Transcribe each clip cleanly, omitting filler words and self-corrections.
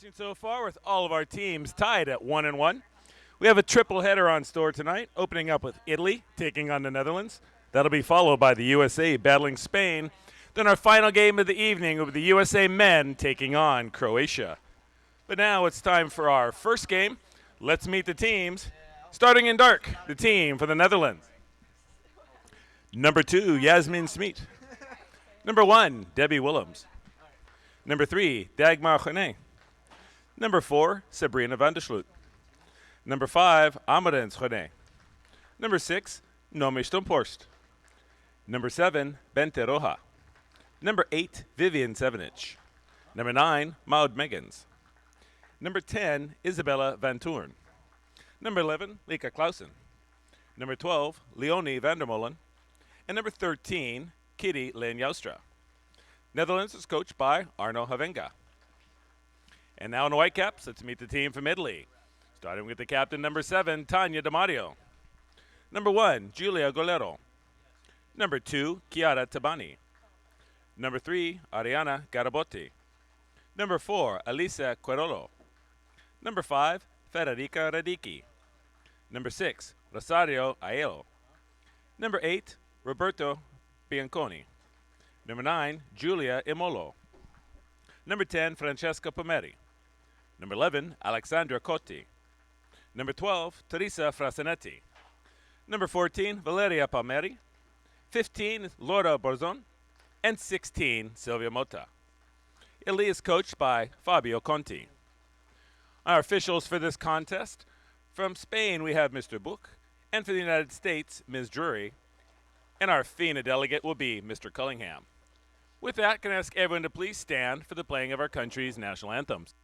Watching so far with all of our teams tied at 1-1. We have a triple header on store tonight, opening up with Italy taking on the Netherlands. That'll be followed by the USA battling Spain. Then our final game of the evening will be the USA men taking on Croatia. But now it's time for our first game. Let's meet the teams. Starting in dark, the team for the Netherlands. Number 2, Yasmin Smit. Number 1, Debbie Willems. Number 3, Dagmar Genet. Number 4, Sabrina van der Sloot. Number 5, Amarens Genet. Number 6, Nomi Stomphorst. Number 7, Bente Roja. Number 8, Vivian Sevenich. Number 9, Maud Meggans. Number 10, Isabella Van Toorn. Number 11, Lika Clausen. Number 12, Leonie Vandermolen. And number 13, Kitty Leen-Joustra. Netherlands is coached by Arno Havenga. And now in the Whitecaps, let's meet the team from Italy. Starting with the captain, number 7, Tanya DiMario. Number 1, Giulia Golero. Number 2, Chiara Tabani. Number 3, Ariana Garabotti. Number 4, Elisa Querolo. Number 5, Federica Radicchi. Number 6, Rosario Aiello. Number 8, Roberto Bianconi. Number 9, Giulia Imolo. Number 10, Francesca Pomeri. Number 11, Alexandra Cotti. Number 12, Teresa Frasenetti. Number 14, Valeria Palmeri. 15, Laura Borzon. And 16, Silvia Mota. Italy is coached by Fabio Conti. Our officials for this contest, from Spain we have Mr. Book, and for the United States, Ms. Drury, and our FINA delegate will be Mr. Cullingham. With that, can I ask everyone to please stand for the playing of our country's national anthems.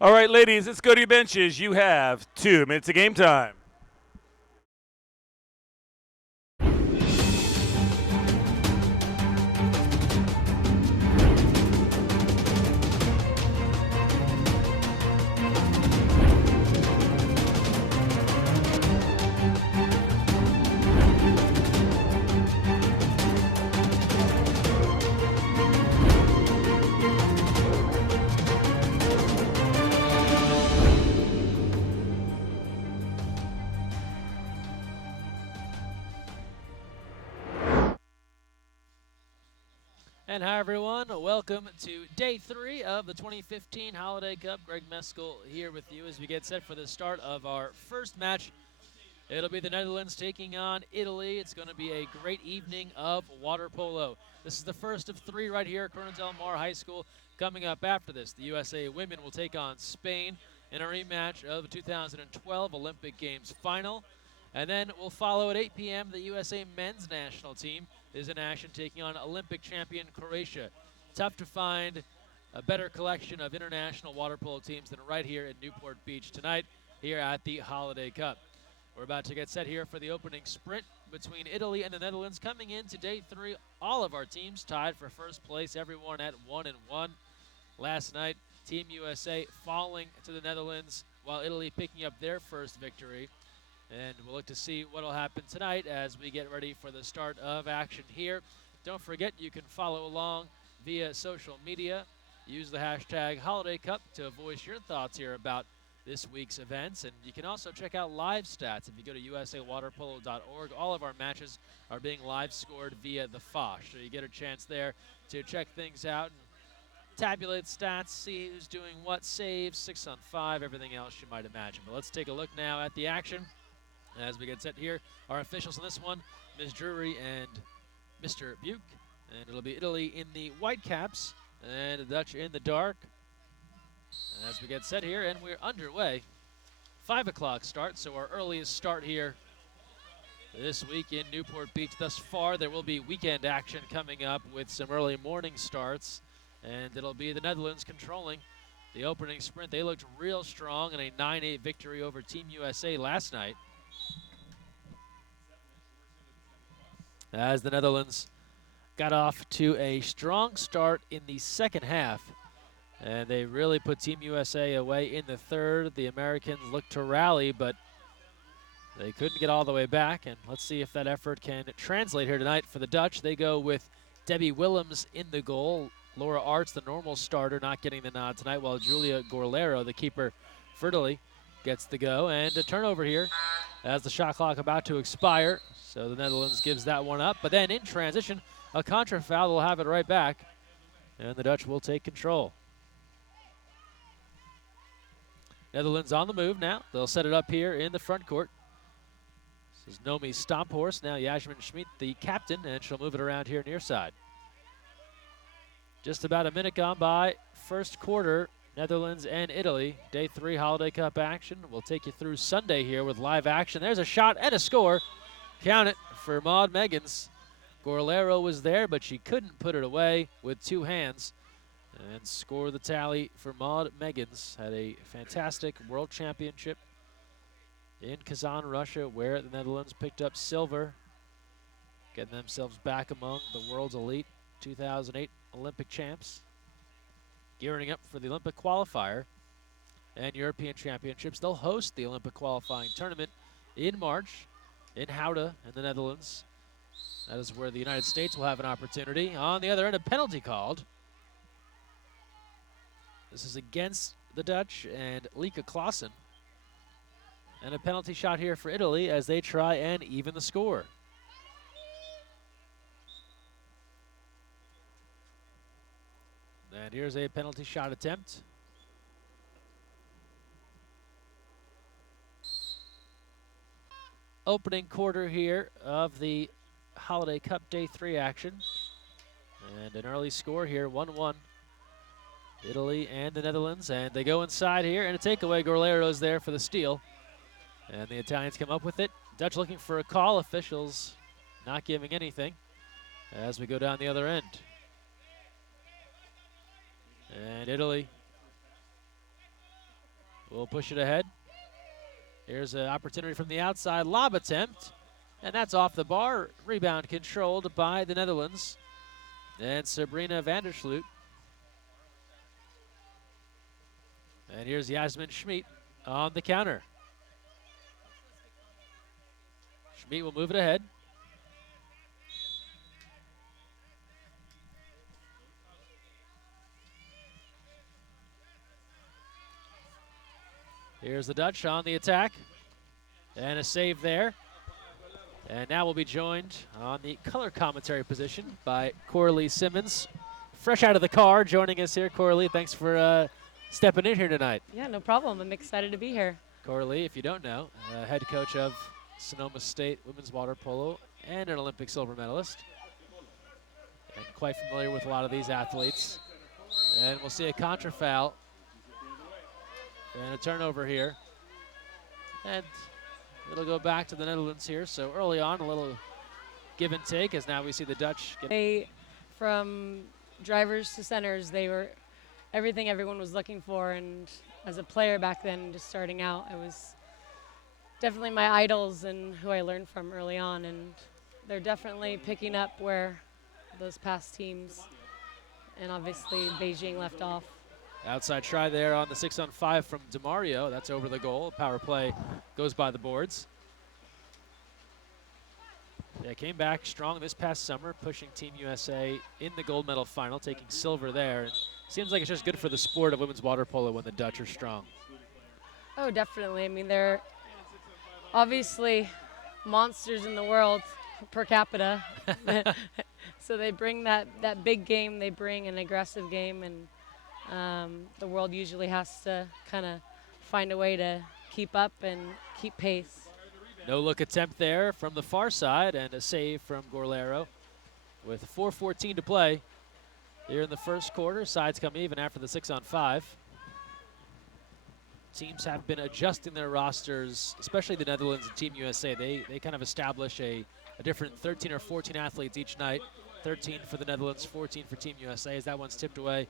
All right, ladies, let's go to your benches. You have 2 minutes of game time. And hi, everyone. Welcome to day 3 of the 2015 Holiday Cup. Greg Meskel here with you as we get set for the start of our first match. It'll be the Netherlands taking on Italy. It's going to be a great evening of water polo. This is the first of 3 right here at Corona Del Mar High School. Coming up after this, the USA women will take on Spain in a rematch of the 2012 Olympic Games final. And then we'll follow at 8 p.m. the USA men's national team is in action taking on Olympic champion Croatia. Tough to find a better collection of international water polo teams than right here in Newport Beach tonight here at the Holiday Cup. We're about to get set here for the opening sprint between Italy and the Netherlands. Coming into day 3, all of our teams tied for first place, everyone at 1-1. Last night, Team USA falling to the Netherlands while Italy picking up their first victory. And we'll look to see what will happen tonight as we get ready for the start of action here. Don't forget, you can follow along via social media. Use the hashtag Holiday Cup to voice your thoughts here about this week's events. And you can also check out live stats. If you go to usawaterpolo.org, all of our matches are being live scored via the Fosh. So you get a chance there to check things out and tabulate stats, see who's doing what, saves, 6 on 5, everything else you might imagine. But let's take a look now at the action as we get set here. Our officials in this one, Ms. Drury and Mr. Buke. And it'll be Italy in the white caps and the Dutch in the dark. As we get set here, and we're underway. 5 o'clock start, so our earliest start here this week in Newport Beach thus far. There will be weekend action coming up with some early morning starts, and it'll be the Netherlands controlling the opening sprint. They looked real strong in a 9-8 victory over Team USA last night, as the Netherlands got off to a strong start in the second half. And they really put Team USA away in the third. The Americans looked to rally, but they couldn't get all the way back. And let's see if that effort can translate here tonight for the Dutch. They go with Debbie Willems in the goal. Laura Arts, the normal starter, not getting the nod tonight, while Julia Gorlero, the keeper for Italy, gets the go. And a turnover here as the shot clock about to expire. So the Netherlands gives that one up. But then in transition, a contra foul. They'll have it right back. And the Dutch will take control. Netherlands on the move now. They'll set it up here in the front court. This is Nomi Stomphorst, now Yasmin Schmid, the captain, and she'll move it around here near side. Just about a minute gone by. First quarter, Netherlands and Italy. Day 3 Holiday Cup action. We'll take you through Sunday here with live action. There's a shot and a score. Count it for Maud Meggins. Gorlero was there, but she couldn't put it away with 2 hands. And score the tally for Maud Meggins. Had a fantastic world championship in Kazan, Russia, where the Netherlands picked up silver, getting themselves back among the world's elite 2008 Olympic champs, gearing up for the Olympic qualifier and European championships. They'll host the Olympic qualifying tournament in March in Gouda in the Netherlands. That is where the United States will have an opportunity. On the other end, a penalty called. This is against the Dutch and Lieke Klaassen. And a penalty shot here for Italy as they try and even the score. And here's a penalty shot attempt. Opening quarter here of the Holiday Cup Day 3 action. And an early score here, 1-1. Italy and the Netherlands, and they go inside here, and a takeaway. Gorlero's there for the steal, and the Italians come up with it. Dutch looking for a call. Officials not giving anything as we go down the other end. And Italy will push it ahead. Here's an opportunity from the outside. Lob attempt, and that's off the bar. Rebound controlled by the Netherlands. And Sabrina Vandersloot. And here's Yasmin Schmid on the counter. Schmid will move it ahead. Here's the Dutch on the attack. And a save there. And now we'll be joined on the color commentary position by Coralie Simmons. Fresh out of the car, joining us here. Coralie, thanks for stepping in here tonight. Yeah, no problem. I'm excited to be here. Coralie, if you don't know, head coach of Sonoma State women's water polo and an Olympic silver medalist. And quite familiar with a lot of these athletes. And we'll see a contra foul and a turnover here. And it'll go back to the Netherlands here. So early on, a little give and take as now we see the Dutch get. From drivers to centers, they were everything everyone was looking for, and as a player back then, just starting out, it was definitely my idols and who I learned from early on, and they're definitely picking up where those past teams and obviously Beijing left off. Outside try there on the 6-on-5 from DeMario. That's over the goal. Power play goes by the boards. They came back strong this past summer, pushing Team USA in the gold medal final, taking silver there. And seems like it's just good for the sport of women's water polo when the Dutch are strong. Oh, definitely. I mean, they're obviously monsters in the world per capita. So they bring that big game, they bring an aggressive game, and the world usually has to kind of find a way to keep up and keep pace. No look attempt there from the far side, and a save from Gorlero with 4:14 to play here in the first quarter. Sides come even after the 6-on-5. Teams have been adjusting their rosters, especially the Netherlands and Team USA. They kind of establish a different 13 or 14 athletes each night. 13 for the Netherlands, 14 for Team USA, as that one's tipped away.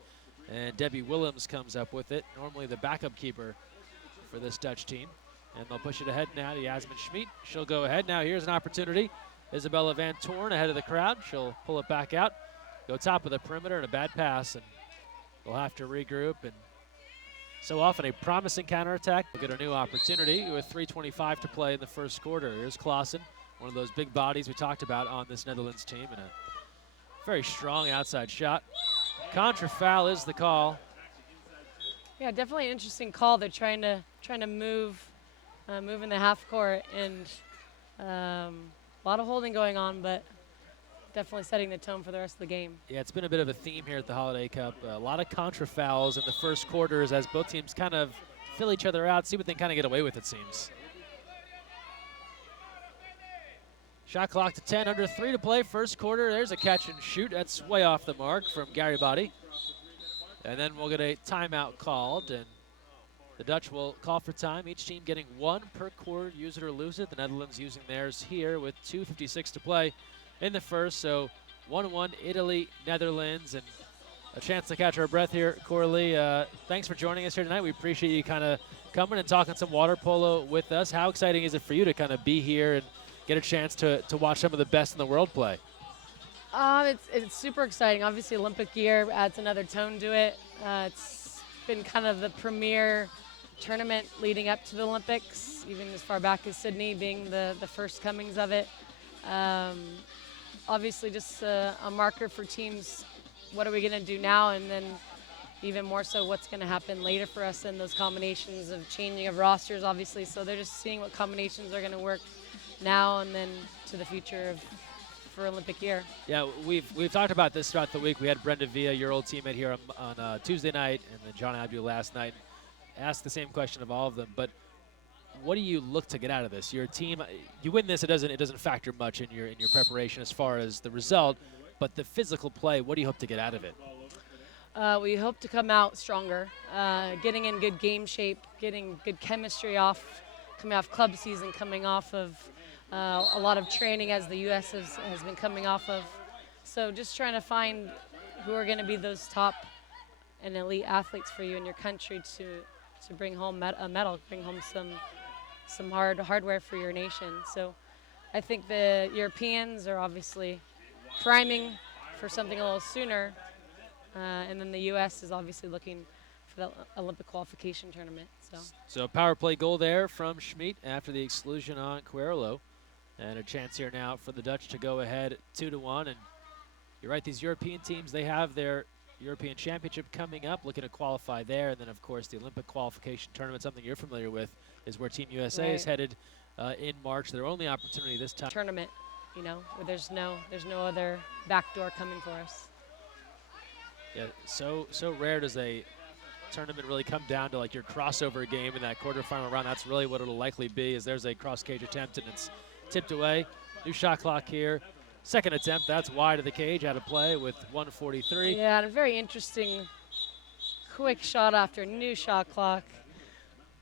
And Debbie Willems comes up with it, normally the backup keeper for this Dutch team. And they'll push it ahead now to Yasmin Schmid. She'll go ahead. Now here's an opportunity. Isabella Van Toorn ahead of the crowd. She'll pull it back out, go top of the perimeter, and a bad pass. And they'll have to regroup. And so often a promising counterattack. We'll get a new opportunity with 3:25 to play in the first quarter. Here's Klaassen, one of those big bodies we talked about on this Netherlands team, and a very strong outside shot. Contra foul is the call. Yeah, definitely an interesting call. They're trying to move in the half court, and a lot of holding going on, but definitely setting the tone for the rest of the game. Yeah, it's been a bit of a theme here at the Holiday Cup. A lot of contra fouls in the first quarters as both teams kind of fill each other out, see what they kind of get away with, it seems. Shot clock to 10, under 3 to play, first quarter. There's a catch and shoot. That's way off the mark from Garibaldi. And then we'll get a timeout called, and the Dutch will call for time. Each team getting one per quarter, use it or lose it. The Netherlands using theirs here with 2:56 to play in the first. So 1-1 Italy, Netherlands, and a chance to catch our breath here. Coralie, thanks for joining us here tonight. We appreciate you kind of coming and talking some water polo with us. How exciting is it for you to kind of be here and get a chance to watch some of the best in the world play? It's super exciting. Obviously, Olympic year adds another tone to it. It's been kind of the premier tournament leading up to the Olympics, even as far back as Sydney being the first comings of it. Obviously, just a marker for teams. What are we going to do now? And then even more so, what's going to happen later for us in those combinations of changing of rosters, obviously. So they're just seeing what combinations are going to work now and then to the future for Olympic year. Yeah, we've talked about this throughout the week. We had Brenda Villa, your old teammate, here on Tuesday night, and then John Abdu last night. Asked the same question of all of them, but what do you look to get out of this? Your team, you win this, it doesn't factor much in your preparation as far as the result, but the physical play, what do you hope to get out of it? We hope to come out stronger, getting in good game shape, getting good chemistry coming off club season, coming off of a lot of training as the U.S. has been coming off of. So just trying to find who are going to be those top and elite athletes for you in your country to bring home a medal, bring home some hardware for your nation. So I think the Europeans are obviously priming for something a little sooner, and then the U.S. is obviously looking for the Olympic qualification tournament. So power play goal there from Schmid after the exclusion on Querlo. And a chance here now for the Dutch to go ahead 2-1. And you're right, these European teams, they have their European Championship coming up, looking to qualify there. And then, of course, the Olympic qualification tournament, something you're familiar with, is where Team USA is headed in March. Their only opportunity this time. Tournament, where there's no other backdoor coming for us. Yeah, so rare does a tournament really come down to like your crossover game in that quarterfinal round. That's really what it'll likely be, is there's a cross-cage attempt and it's tipped away. New shot clock here. Second attempt, that's wide of the cage, out of play with 1:43. Yeah, and a very interesting quick shot after new shot clock.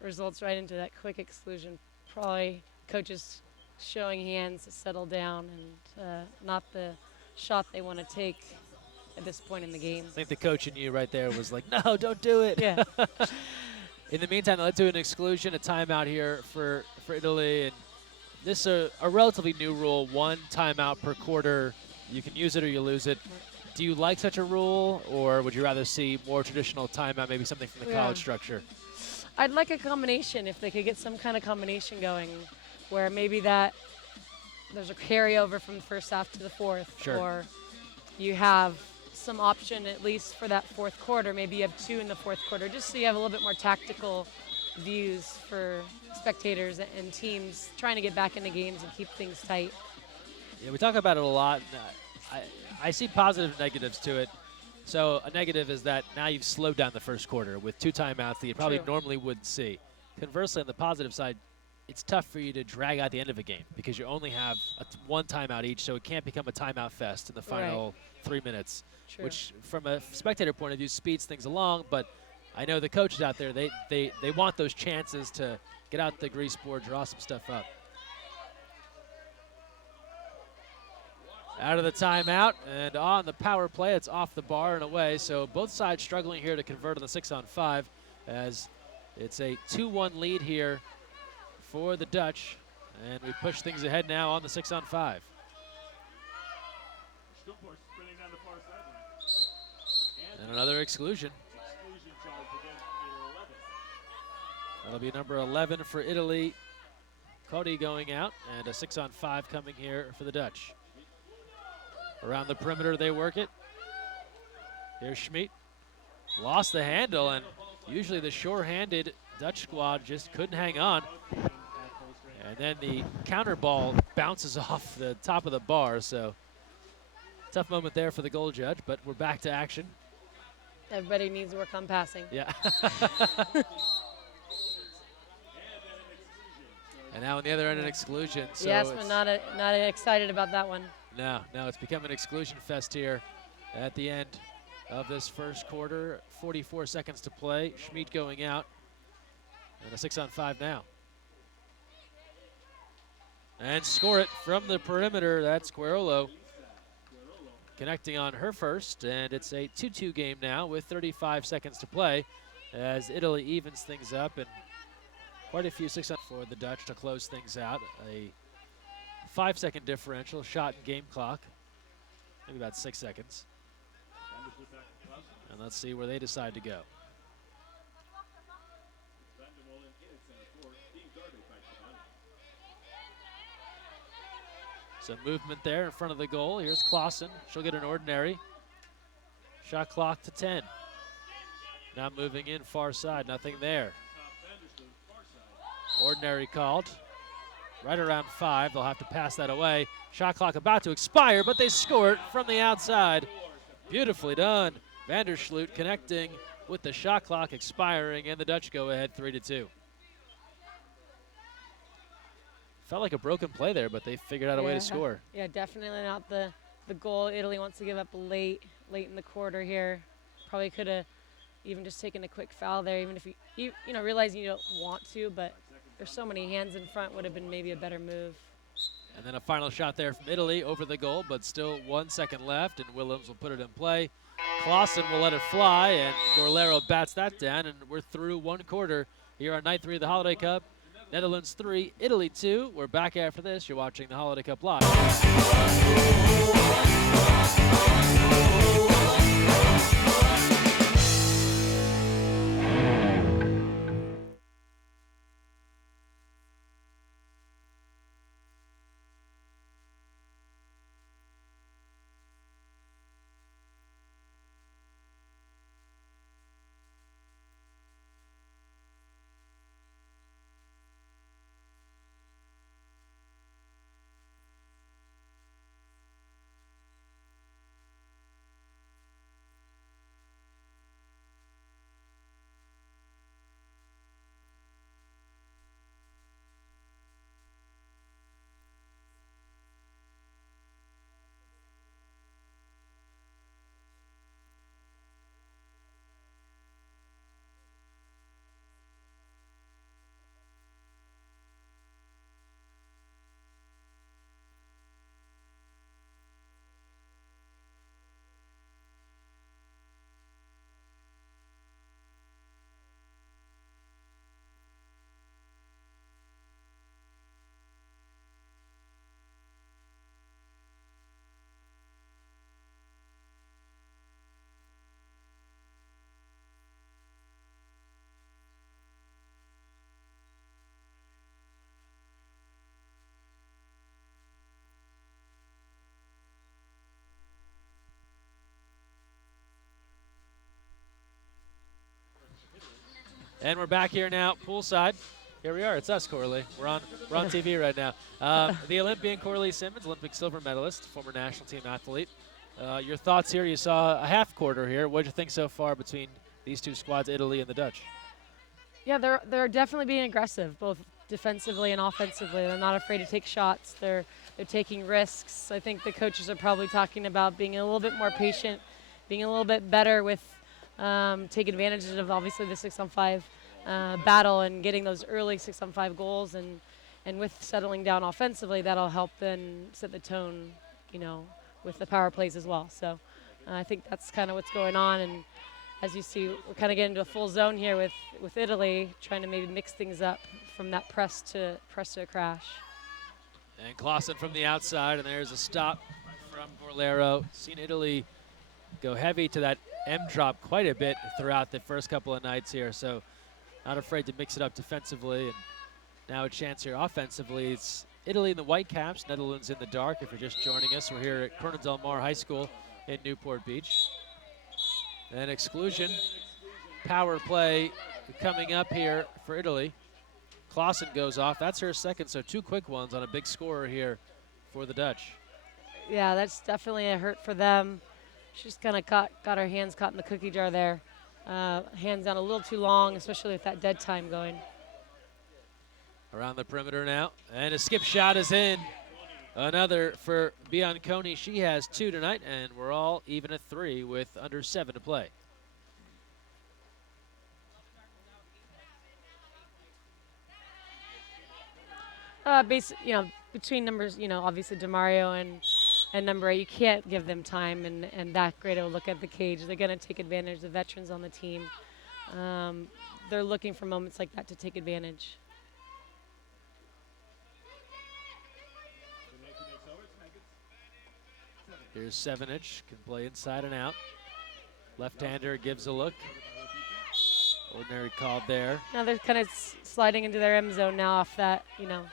Results right into that quick exclusion. Probably coaches showing hands to settle down and not the shot they want to take at this point in the game. I think the coach in you right there was like, no, don't do it. Yeah. In the meantime, let's do an exclusion, a timeout here for Italy. And this is a relatively new rule, 1 timeout per quarter. You can use it or you lose it. Do you like such a rule, or would you rather see more traditional timeout, maybe something from the college structure? I'd like a combination, if they could get some kind of combination going where maybe that there's a carryover from the first half to the fourth, Sure. or you have some option at least for that fourth quarter. Maybe you have 2 in the fourth quarter, just so you have a little bit more tactical views for spectators and teams trying to get back into games and keep things tight. Yeah, we talk about it a lot. I see positive and negatives to it. So a negative is that now you've slowed down the first quarter with 2 timeouts that you probably True. normally wouldn't see. Conversely, on the positive side, it's tough for you to drag out the end of a game because you only have 1 timeout each, so it can't become a timeout fest in the final 3 minutes, True. which from a spectator point of view speeds things along. But I know the coaches out there, they want those chances to get out the grease board, draw some stuff up. Out of the timeout, and on the power play, it's off the bar and away. So both sides struggling here to convert on the 6-on-5, as it's a 2-1 lead here for the Dutch. And we push things ahead now on the 6-on-5. And another exclusion. That'll be number 11 for Italy. Cody going out, and a 6-on-5 coming here for the Dutch. Around the perimeter, they work it. Here's Schmid. Lost the handle, and usually the sure-handed Dutch squad just couldn't hang on. And then the counter ball bounces off the top of the bar, so tough moment there for the goal judge, but we're back to action. Everybody needs to work on passing. Yeah. And now on the other end, an exclusion. So yes, but not excited about that one. No, it's become an exclusion fest here at the end of this first quarter. 44 seconds to play. Schmid going out. And a 6-on-5 now. And score it from the perimeter. That's Quirolo connecting on her first. And it's a 2-2 game now with 35 seconds to play as Italy evens things up. And quite a few 6-on for the Dutch to close things out. A 5-second differential, shot and game clock. Maybe about 6 seconds. And let's see where they decide to go. Some movement there in front of the goal. Here's Clausen. She'll get an ordinary. Shot clock to 10. Now moving in far side, nothing there. Ordinary called. Right around 5, they'll have to pass that away. Shot clock about to expire, but they score it from the outside. Beautifully done. Vandersloot connecting with the shot clock expiring, and the Dutch go ahead 3-2. Felt like a broken play there, but they figured out a way to score. Yeah, definitely not the goal Italy wants to give up late in the quarter here. Probably could have even just taken a quick foul there, even if you realize you don't want to, but there's so many hands in front, would have been maybe a better move. And then a final shot there from Italy over the goal, but still 1 second left, and Willems will put it in play. Clausen will let it fly, and Gorlero bats that down, and we're through 1 quarter here on night 3 of the Holiday Cup. Netherlands 3, Italy 2. We're back after this. You're watching the Holiday Cup Live. And we're back here now, poolside. Here we are. It's us, Corley. We're on TV right now. The Olympian Corley Simmons, Olympic silver medalist, former national team athlete. Your thoughts here? You saw a half quarter here. What did you think so far between these two squads, Italy and the Dutch? Yeah, they're definitely being aggressive, both defensively and offensively. They're not afraid to take shots. They're taking risks. I think the coaches are probably talking about being a little bit more patient, being a little bit better with taking advantage of obviously the 6-on-5 battle and getting those early 6-on-5 goals, and with settling down offensively, that'll help then set the tone, with the power plays as well. So I think that's kind of what's going on. And as you see, we're kind of getting into a full zone here with Italy, trying to maybe mix things up from that press to a crash. And Clausen from the outside, and there's a stop from Borlero. Seen Italy go heavy to that M drop quite a bit throughout the first couple of nights here, so not afraid to mix it up defensively. And now a chance here offensively. It's Italy in the white caps, Netherlands in the dark. If you're just joining us, we're here at Corona Del Mar High School in Newport Beach. And exclusion, power play coming up here for Italy. Clausen goes off. That's her second, so two quick ones on a big scorer here for the Dutch. Yeah, that's definitely a hurt for them. She's kind of got her hands caught in the cookie jar there. Hands down a little too long, especially with that dead time going. Around the perimeter now, and a skip shot is in. Another for Bianconi. She has 2 tonight, and we're all even at 3 with under 7 to play. Between numbers, obviously DeMario and number 8, you can't give them time and that great of a look at the cage. They're going to take advantage of the veterans on the team. They're looking for moments like that to take advantage. Here's Sevenich, can play inside and out. Left-hander gives a look. Ordinary called there. Now they're kind of sliding into their M zone now off that,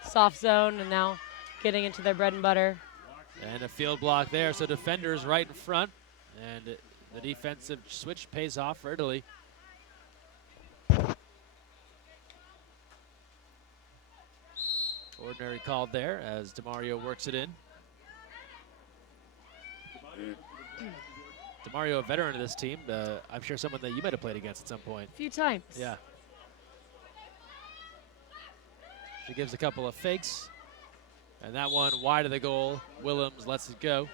soft zone, and now getting into their bread and butter. And a field block there, so defenders right in front. And the defensive switch pays off for Italy. Ordinary called there as DeMario works it in. DeMario, a veteran of this team. I'm sure someone that you might have played against at some point. A few times. Yeah. She gives a couple of fakes. And that one wide of the goal. Willems lets it go.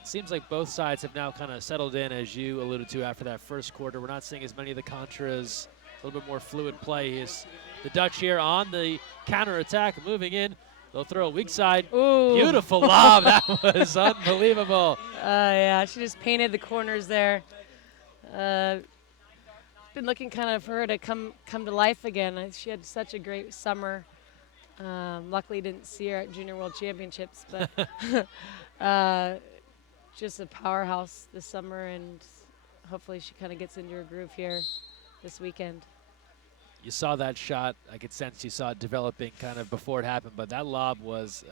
It seems like both sides have now kind of settled in, as you alluded to after that first quarter. We're not seeing as many of the contras, a little bit more fluid play. Is the Dutch here on the counter-attack, moving in. They'll throw a weak side. Ooh. Beautiful lob. That was unbelievable. Yeah, she just painted the corners there. Been looking kind of for her to come to life again. She had such a great summer. Luckily didn't see her at Junior World Championships, but just a powerhouse this summer, and hopefully she kind of gets into her groove here this weekend. You saw that shot. I could sense you saw it developing kind of before it happened, but that lob was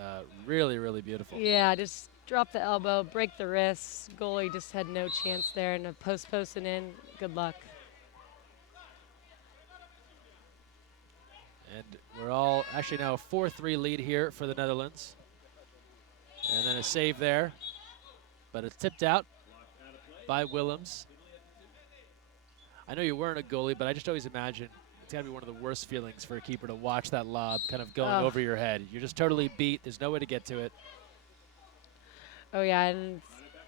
really, really beautiful. Yeah, just drop the elbow, break the wrist. Goalie just had no chance there, and a posting in. Good luck. And we're all actually now a 4-3 lead here for the Netherlands. And then a save there, but it's tipped out by Willems. I know you weren't a goalie, but I just always imagine it's got to be one of the worst feelings for a keeper to watch that lob kind of going over your head. You're just totally beat. There's no way to get to it. Oh, yeah, and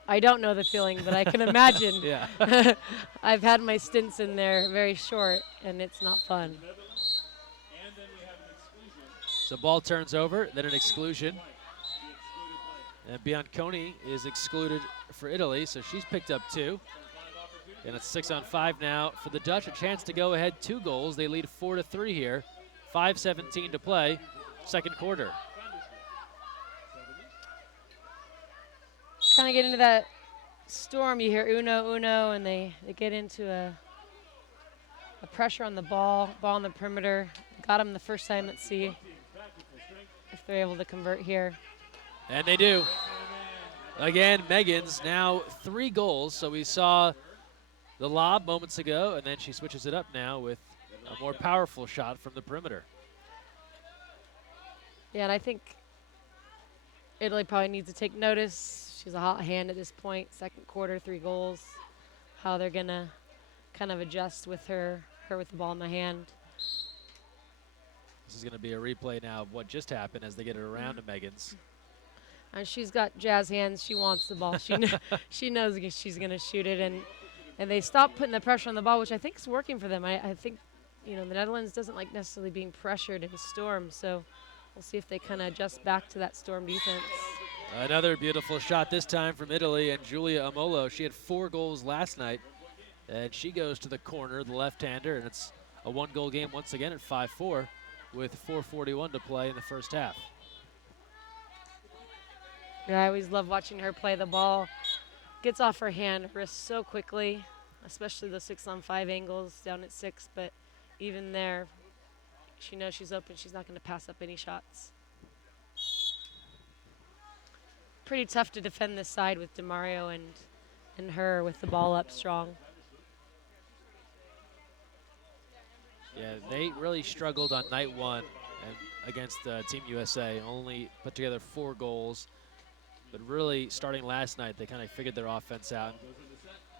I don't know the feeling, but I can imagine. Yeah. I've had my stints in there very short, and it's not fun. So ball turns over, then an exclusion. And Bianconi is excluded for Italy, so she's picked up 2. And it's 6-on-5 now for the Dutch. A chance to go ahead 2 goals. They lead 4-3 here. 5:17 to play, second quarter. Kind of get into that storm. You hear uno, and they get into a pressure on the ball on the perimeter. Got them the first time. Let's see if they're able to convert here. And they do. Again, Megan's now 3 goals. So we saw the lob moments ago, and then she switches it up now with a more powerful shot from the perimeter. Yeah, and I think Italy probably needs to take notice. She's a hot hand at this point. Second quarter, 3 goals. How they're going to kind of adjust with her with the ball in the hand. This is going to be a replay now of what just happened as they get it around to Megan's. And she's got jazz hands. She wants the ball. She knows she's going to shoot it. And they stop putting the pressure on the ball, which I think is working for them. I think, the Netherlands doesn't like necessarily being pressured in Storm. So we'll see if they kind of adjust back to that Storm defense. Another beautiful shot this time from Italy and Giulia Amolo. She had 4 goals last night. And she goes to the corner, the left-hander, and it's a 1-goal game once again at 5-4 with 4:41 to play in the first half. Yeah, I always love watching her play the ball. Gets off her hand, wrist so quickly, especially the 6-on-5 angles down at 6. But even there, she knows she's open. She's not going to pass up any shots. Pretty tough to defend this side with DeMario and her with the ball up strong. Yeah, they really struggled on night 1 and against Team USA. Only put together 4 goals. But really, starting last night, they kind of figured their offense out.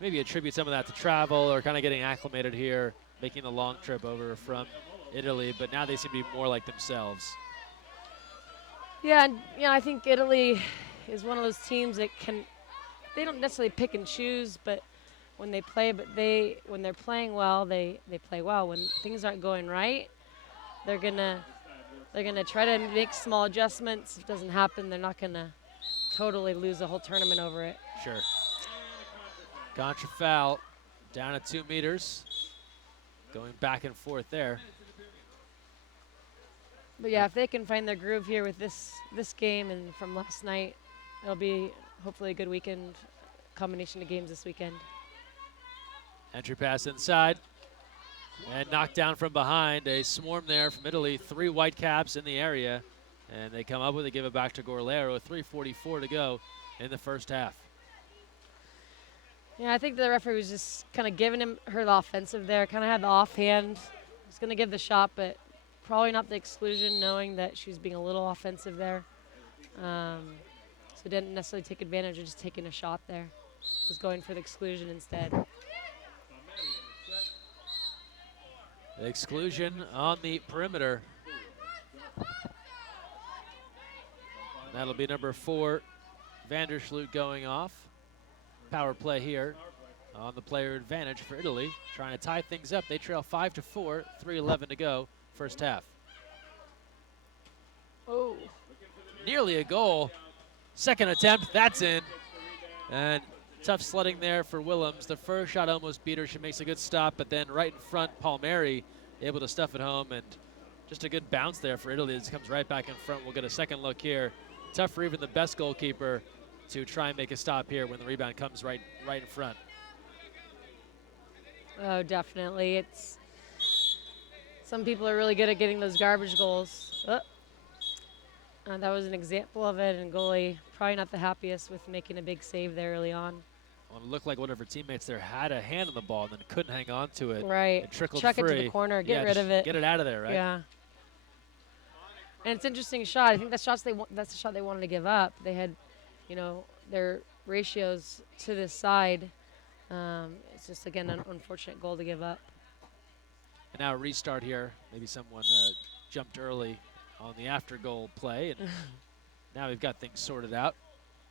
Maybe attribute some of that to travel or kind of getting acclimated here, making the long trip over from Italy. But now they seem to be more like themselves. Yeah, and, I think Italy is one of those teams that they don't necessarily pick and choose, but when they play, when they're playing well, they play well. When things aren't going right, they're gonna try to make small adjustments. If it doesn't happen, they're not gonna totally lose the whole tournament over it. Sure. Contra foul down at 2 meters. Going back and forth there. But yeah, if they can find their groove here with this game and from last night, it'll be hopefully a good weekend, combination of games this weekend. Entry pass inside. And knocked down from behind. A swarm there from Italy. 3 white caps in the area. And they come up with it, give it back to Gorlero. 3:44 to go in the first half. Yeah, I think the referee was just kind of giving her the offensive there. Kind of had the offhand. Was going to give the shot, but probably not the exclusion, knowing that she was being a little offensive there. So didn't necessarily take advantage of just taking a shot there. Was going for the exclusion instead. The exclusion on the perimeter. That'll be number 4, Vandersloot going off. Power play here on the player advantage for Italy. Trying to tie things up. They trail 5-4, 3:11 to go, first half. Oh. Nearly a goal. Second attempt, that's in. And tough sledding there for Willems. The first shot almost beat her. She makes a good stop, but then right in front, Palmieri able to stuff it home. And just a good bounce there for Italy. This comes right back in front. We'll get a second look here. Tough for even the best goalkeeper to try and make a stop here when the rebound comes right in front. Oh, definitely. It's some people are really good at getting those garbage goals. That was an example of it, and goalie probably not the happiest with making a big save there early on. Well, it looked like one of her teammates there had a hand on the ball and then couldn't hang on to it. Right. It trickled Chuck free. it to the corner, get rid of it. Get it out of there, right? Yeah. And it's an interesting shot. I think that's the shot they wanted to give up. They had, their ratios to this side. It's just, again, an unfortunate goal to give up. And now a restart here. Maybe someone jumped early on the after goal play. And now we've got things sorted out.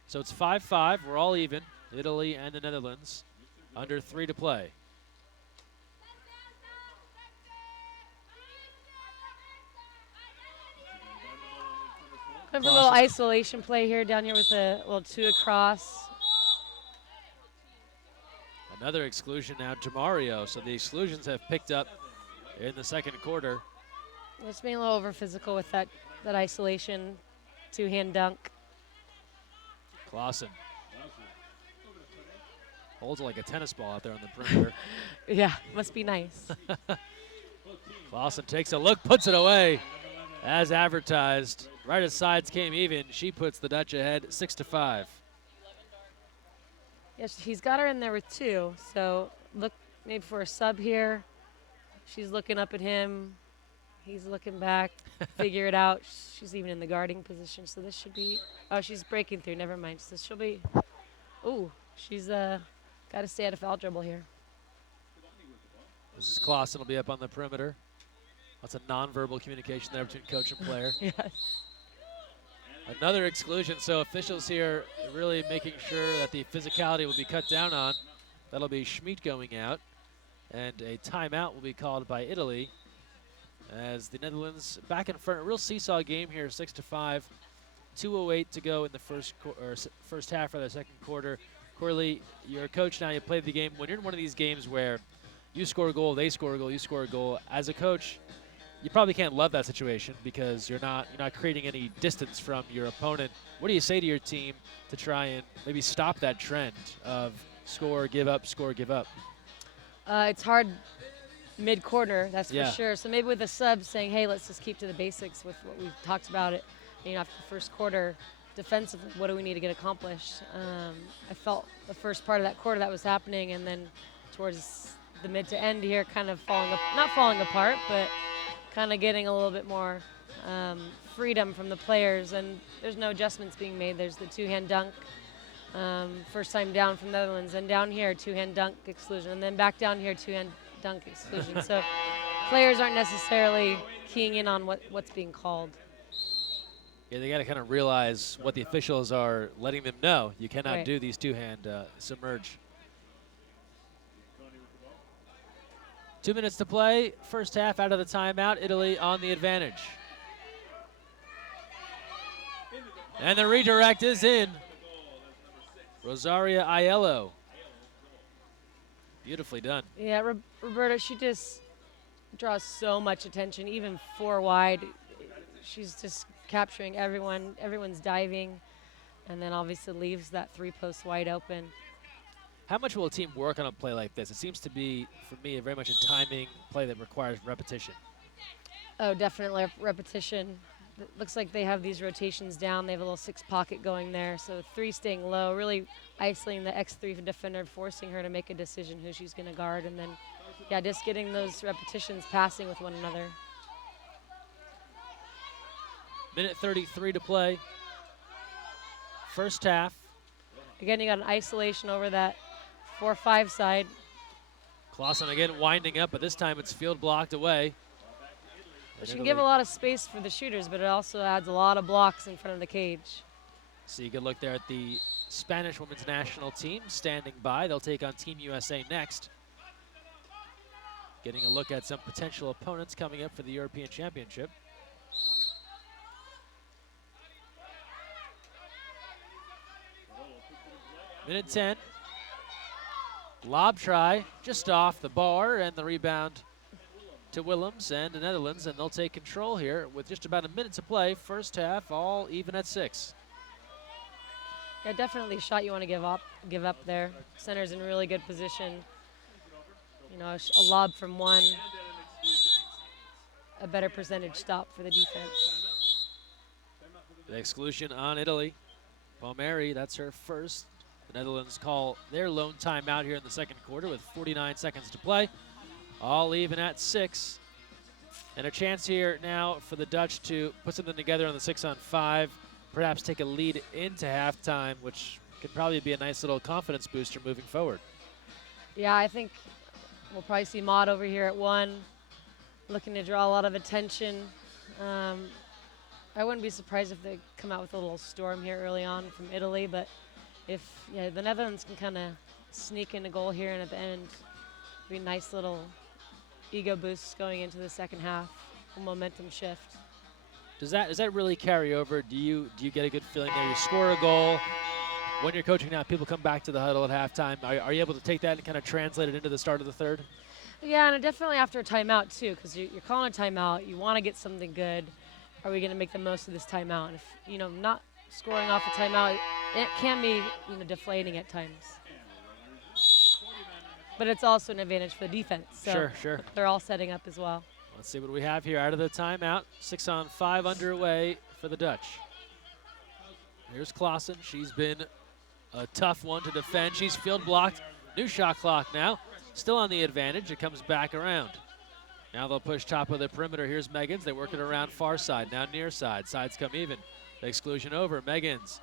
So it's 5-5. We're all even. Italy and the Netherlands under 3 to play. Going for a little isolation play here down here with a little 2 across. Another exclusion now to Mario. So the exclusions have picked up in the second quarter. Just being a little over physical with that isolation 2-hand dunk. Clausen holds it like a tennis ball out there on the perimeter. Yeah, must be nice. Clausen takes a look, puts it away as advertised. Right as sides came even, she puts the Dutch ahead 6-5. Yes, he's got her in there with 2, so look maybe for a sub here. She's looking up at him. He's looking back. Figure it out. She's even in the guarding position, so this should be. Oh, she's breaking through. Never mind. So she'll be. Ooh, she's got to stay out of foul trouble here. Mrs. Clausen will be up on the perimeter. Lots of nonverbal communication there between coach and player. Yes. Another exclusion, so officials here really making sure that the physicality will be cut down on. That'll be Schmid going out, and a timeout will be called by Italy as the Netherlands back in front. A real seesaw game here, 6-5. 2:08 to go in the first half of the second quarter. Corley, you're a coach now. You played the game. When you're in one of these games where you score a goal, they score a goal, you score a goal, as a coach, you probably can't love that situation because you're not creating any distance from your opponent. What do you say to your team to try and maybe stop that trend of score, give up, score, give up? It's hard mid-quarter, that's for sure. So maybe with a sub saying, hey, let's just keep to the basics with what we've talked about it. After the first quarter, defensively, what do we need to get accomplished? I felt the first part of that quarter that was happening, and then towards the mid to end here, kind of not falling apart, but kind of getting a little bit more freedom from the players, and there's no adjustments being made. There's the two-hand dunk, first time down from the Netherlands, and down here, two-hand dunk exclusion, and then back down here, two-hand dunk exclusion. So players aren't necessarily keying in on what's being called. Yeah, they got to kind of realize what the officials are letting them know. You cannot do these two-hand submerge. 2 minutes to play. First half out of the timeout. Italy on the advantage. And the redirect is in. Rosaria Aiello. Beautifully done. Yeah, Roberta, she just draws so much attention, even 4 wide. She's just capturing everyone. Everyone's diving, and then obviously leaves that 3-post wide open. How much will a team work on a play like this? It seems to be, for me, very much a timing play that requires repetition. Oh, definitely repetition. It looks like they have these rotations down. They have a little 6 pocket going there. So 3 staying low, really isolating the X3 defender, forcing her to make a decision who she's going to guard. And then, yeah, just getting those repetitions, passing with one another. Minute 33 to play. First half. Again, you got an isolation over that 4-5 side. Clausen again winding up, but this time it's field blocked away. Which can give a lot of space for the shooters, but it also adds a lot of blocks in front of the cage. See a good look there at the Spanish women's national team standing by. They'll take on Team USA next. Getting a look at some potential opponents coming up for the European Championship. Minute 10. Lob try just off the bar, and the rebound to Willems and the Netherlands, and they'll take control here with just about a minute to play. First half, all even at 6. Yeah, definitely a shot you want to give up there. Center's in really good position. A lob from one, a better percentage stop for the defense. The exclusion on Italy. Palmieri, that's her first. The Netherlands call their lone timeout here in the second quarter with 49 seconds to play. All even at 6. And a chance here now for the Dutch to put something together on the 6-on-5, perhaps take a lead into halftime, which could probably be a nice little confidence booster moving forward. Yeah, I think we'll probably see Maud over here at 1, looking to draw a lot of attention. I wouldn't be surprised if they come out with a little storm here early on from Italy, but if the Netherlands can kind of sneak in a goal here and at the end, it'd be a nice little ego boost going into the second half, a momentum shift. Does that really carry over? Do you get a good feeling there? You score a goal. When you're coaching now, people come back to the huddle at halftime. Are you able to take that and kind of translate it into the start of the third? Yeah, and definitely after a timeout too, because you're calling a timeout. You want to get something good. Are we going to make the most of this timeout? And if not scoring off a timeout, it can be deflating at times. But it's also an advantage for the defense. So Sure. They're all setting up as well. Let's see what we have here out of the timeout. 6-on-5 underway for the Dutch. Here's Clausen. She's been a tough one to defend. She's field blocked. New shot clock now. still on the advantage. It comes back around. Now they'll push top of the perimeter. Here's Meggins. They work it around far side, now near side. Sides come even. The exclusion over. Meggins.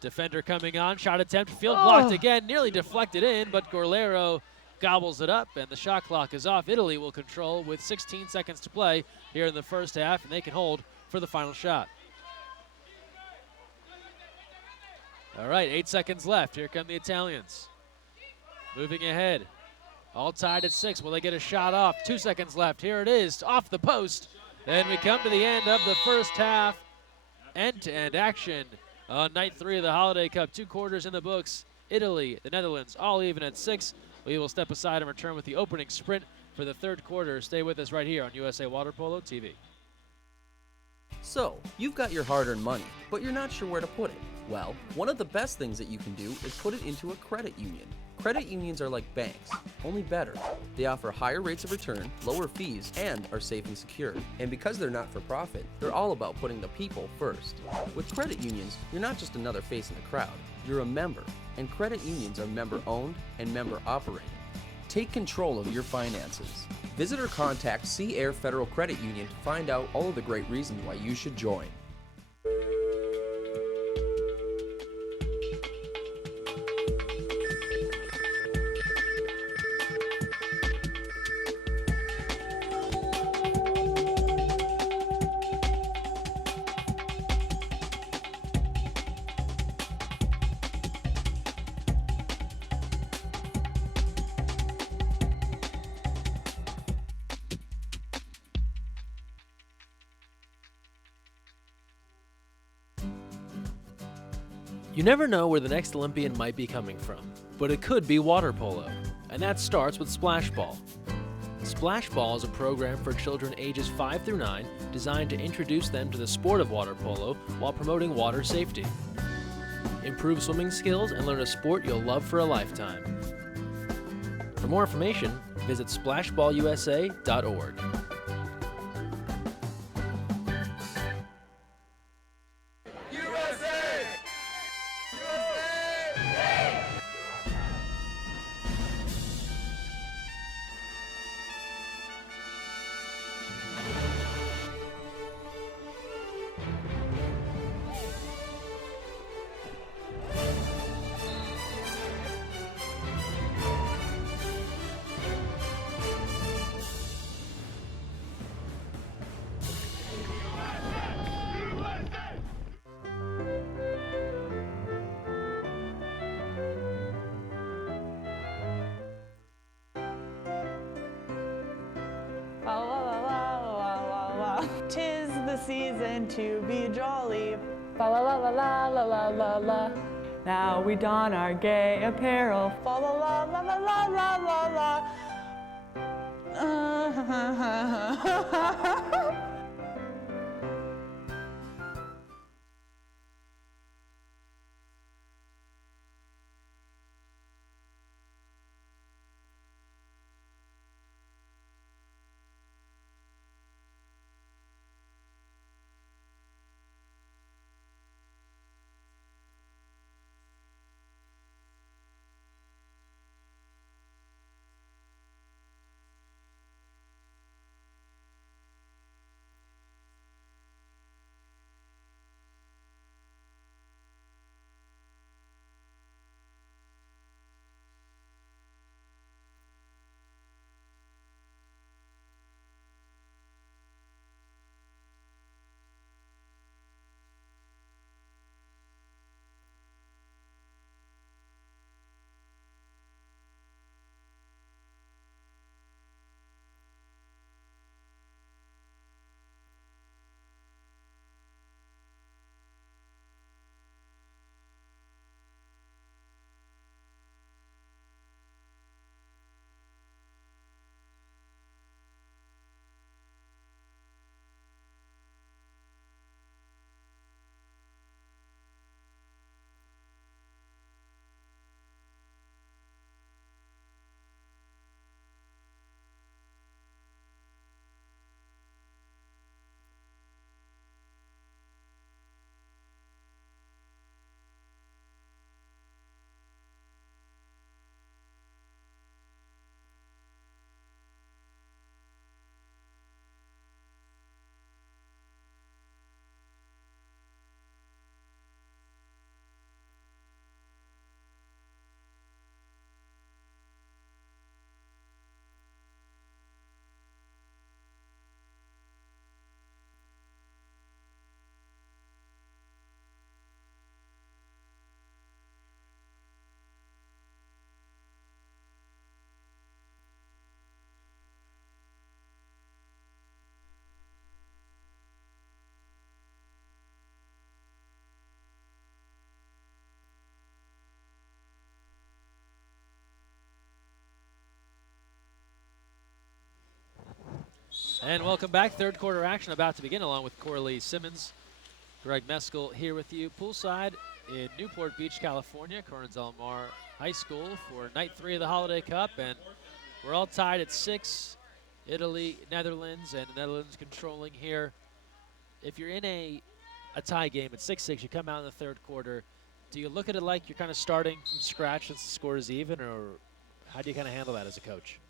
Defender coming on. Shot attempt. Field blocked again. Nearly deflected in, but Gorlero gobbles it up, and the shot clock is off. Italy will control with 16 seconds to play here in the first half, and they can hold for the final shot. All right, 8 seconds left. Here come the Italians. Moving ahead. All tied at 6. Will they get a shot off? 2 seconds left. Here it is, off the post. And we come to the end of the first half. End-to-end action on night 3 of the Holiday Cup. 2 quarters in the books. Italy, the Netherlands, all even at 6. We will step aside and return with the opening sprint for the third quarter. Stay with us right here on USA Water Polo TV. So, you've got your hard-earned money, but you're not sure where to put it. Well, one of the best things that you can do is put it into a credit union. Credit unions are like banks, only better. They offer higher rates of return, lower fees, and are safe and secure. And because they're not for profit, they're all about putting the people first. With credit unions, you're not just another face in the crowd, you're a member. And credit unions are member-owned and member-operated. Take control of your finances. Visit or contact Sea Air Federal Credit Union to find out all of the great reasons why you should join. You never know where the next Olympian might be coming from, but it could be water polo, and that starts with Splash Ball. Splash Ball is a program for children ages 5 through 9 designed to introduce them to the sport of water polo while promoting water safety. Improve swimming skills and learn a sport you'll love for a lifetime. For more information, visit splashballusa.org. La la la la la la la. 'Tis the season to be jolly. La la la la la la la la la. Now we don our gay apparel. La la la la la la la la la. And welcome back. Third quarter action about to begin, along with Corley Simmons. Greg Meskel here with you poolside in Newport Beach, California, Corona Del Mar High School for night 3 of the Holiday Cup. And we're all tied at 6. Italy, Netherlands, and the Netherlands controlling here. If you're in a tie game at 6-6, you come out in the third quarter. Do you look at it like you're kind of starting from scratch since the score is even, or how do you kind of handle that as a coach?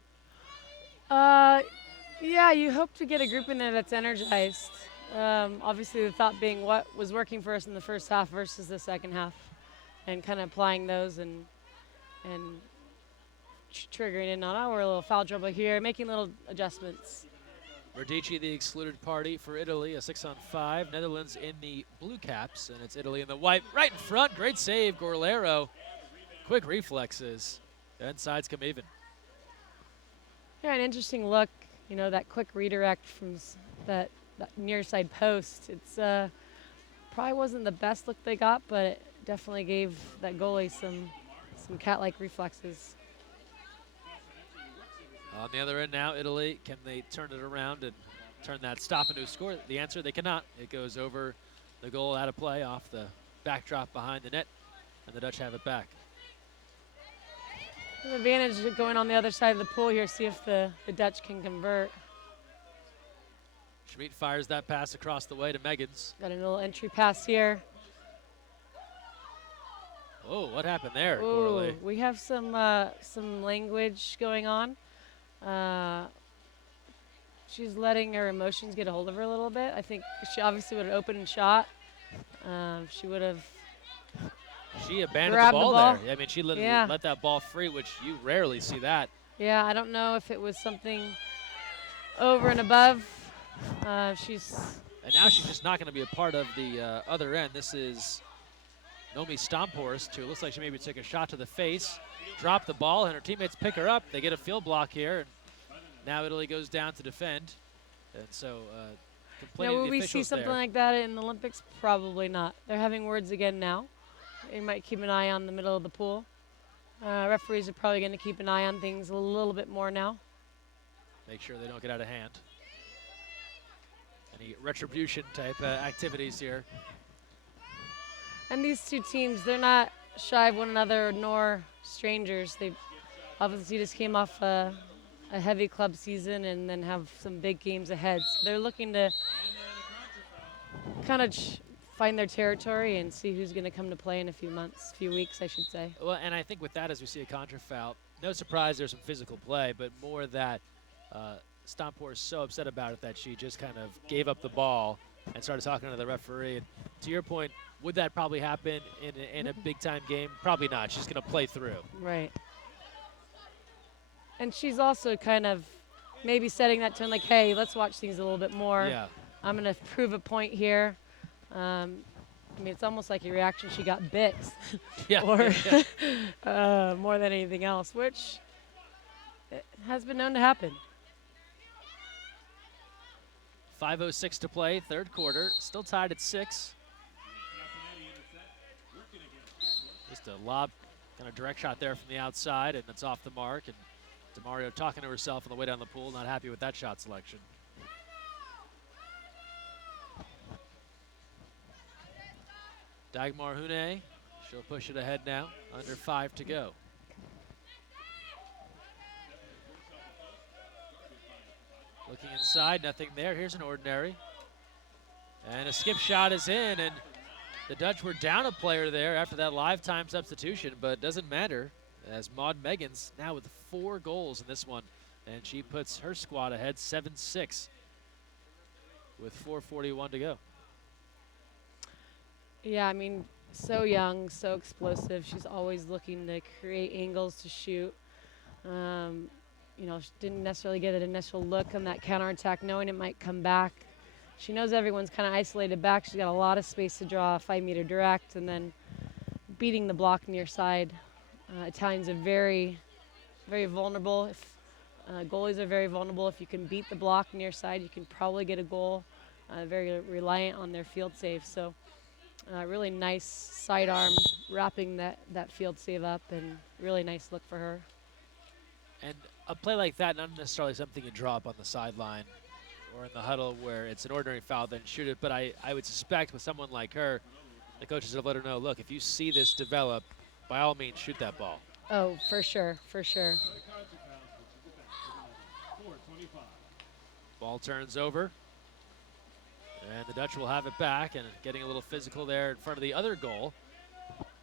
Yeah, you hope to get a group in there that's energized. Obviously, the thought being what was working for us in the first half versus the second half, and kind of applying those and triggering in on, oh, we're a little foul trouble here, making little adjustments. Verdici, the excluded party for Italy, a 6-on-5. Netherlands in the blue caps, and it's Italy in the white. Right in front, great save, Gorlero. Quick reflexes, and sides come even. Yeah, an interesting look. You know, that quick redirect from that near side post. It's probably wasn't the best look they got, but it definitely gave that goalie some cat-like reflexes. On the other end now, Italy, can they turn it around and turn that stop into a score? The answer, they cannot. It goes over the goal out of play off the backdrop behind the net, and the Dutch have it back. An advantage of going on the other side of the pool here, see if the Dutch can convert. Schmid fires that pass across the way to Megans. Got a little entry pass here. Oh, what happened there, Ooh, Corley? we have some language going on. She's letting her emotions get a hold of her a little bit. I think she obviously would have opened and shot. She would have. She abandoned the grabbed ball, the ball. there. I mean, she let that ball free, which you rarely see that. Yeah, I don't know if it was something over and above. And now she's just not going to be a part of the other end. This is Nomi Stomphorst, who looks like she maybe took a shot to the face, dropped the ball, and her teammates pick her up. They get a field block here, and now Italy goes down to defend. And so, complaining to will the we officials see something there. like that in the Olympics? Probably not. They're having words again now. They might keep an eye on the middle of the pool. Referees are probably going to keep an eye on things a little bit more now. Make sure they don't get out of hand. Any retribution type activities here. And these two teams, they're not shy of one another nor strangers. They obviously just came off a heavy club season and then have some big games ahead. So they're looking to kind of find their territory and see who's going to come to play in a few weeks, I should say. Well, and I think with that, as we see a contra foul, no surprise there's some physical play, but more that Stomphorst is so upset about it that she just kind of gave up the ball and started talking to the referee. And to your point, would that probably happen in a big-time game? Probably not. She's going to play through. Right. And she's also kind of maybe setting that tone like, hey, let's watch things a little bit more. Yeah. I'm going to prove a point here. I mean, it's almost like a reaction she got bit. Yeah. Or more than anything else, which it has been known to happen. 5:06 to play, third quarter. Still tied at 6. Just a lob, kind of direct shot there from the outside, and it's off the mark. And DeMario talking to herself on the way down the pool, not happy with that shot selection. Dagmar Hune, she'll push it ahead now, under 5 to go. Looking inside, nothing there. Here's an ordinary. And a skip shot is in, and the Dutch were down a player there after that live time substitution, but it doesn't matter as Maud Megans now with 4 goals in this one, and she puts her squad ahead 7-6 with 4:41 to go. Yeah, I mean, so young, so explosive. She's always looking to create angles to shoot. You know, she didn't necessarily get an initial look on that counterattack, knowing it might come back. She knows everyone's kind of isolated back. She's got a lot of space to draw a 5-meter direct, and then beating the block near side. Italians are very, very vulnerable. Goalies are very vulnerable. If you can beat the block near side, you can probably get a goal. Very reliant on their field save. So really nice sidearm wrapping that field save up, and really nice look for her. And a play like that, not necessarily something you draw up on the sideline or in the huddle where it's an ordinary foul, then shoot it. But I would suspect with someone like her, the coaches have let her know, look, if you see this develop, by all means, shoot that ball. Oh, for sure, for sure. Ball turns over. And the Dutch will have it back, and getting a little physical there in front of the other goal.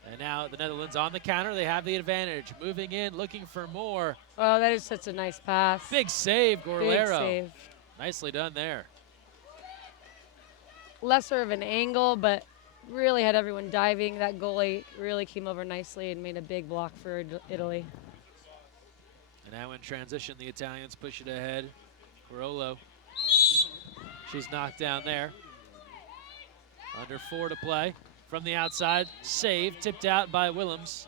And now the Netherlands on the counter. They have the advantage. Moving in, looking for more. Oh, that is such a nice pass. Big save, Gorlero. Big save. Nicely done there. Lesser of an angle, but really had everyone diving. That goalie really came over nicely and made a big block for Italy. And now in transition, the Italians push it ahead. Polo. She's knocked down there. Under 4 to play. From the outside, save, tipped out by Willems.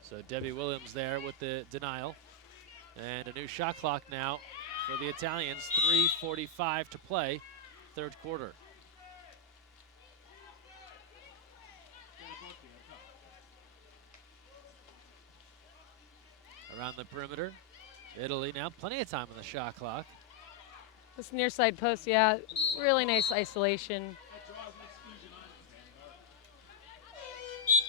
So Debbie Williams there with the denial. And a new shot clock now for the Italians. 3:45 to play, third quarter. Around the perimeter, Italy now, plenty of time on the shot clock. This near side post, yeah, really nice isolation.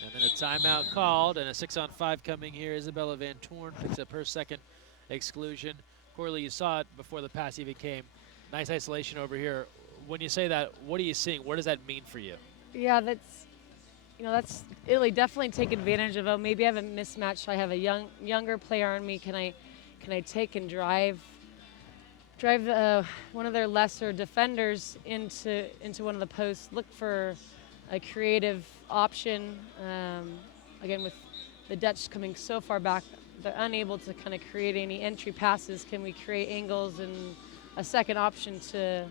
And then a timeout called, and a 6-on-5 coming here. Isabella Van Toorn picks up her second exclusion. Corley, you saw it before the pass even came. Nice isolation over here. When you say that, what are you seeing? What does that mean for you? Yeah, that's Italy definitely take advantage of. Oh, maybe I have a mismatch. So I have a younger player on me. Can I take and drive one of their lesser defenders into one of the posts? Look for a creative option. Again, with the Dutch coming so far back, they're unable to kind of create any entry passes. Can we create angles and a second option to,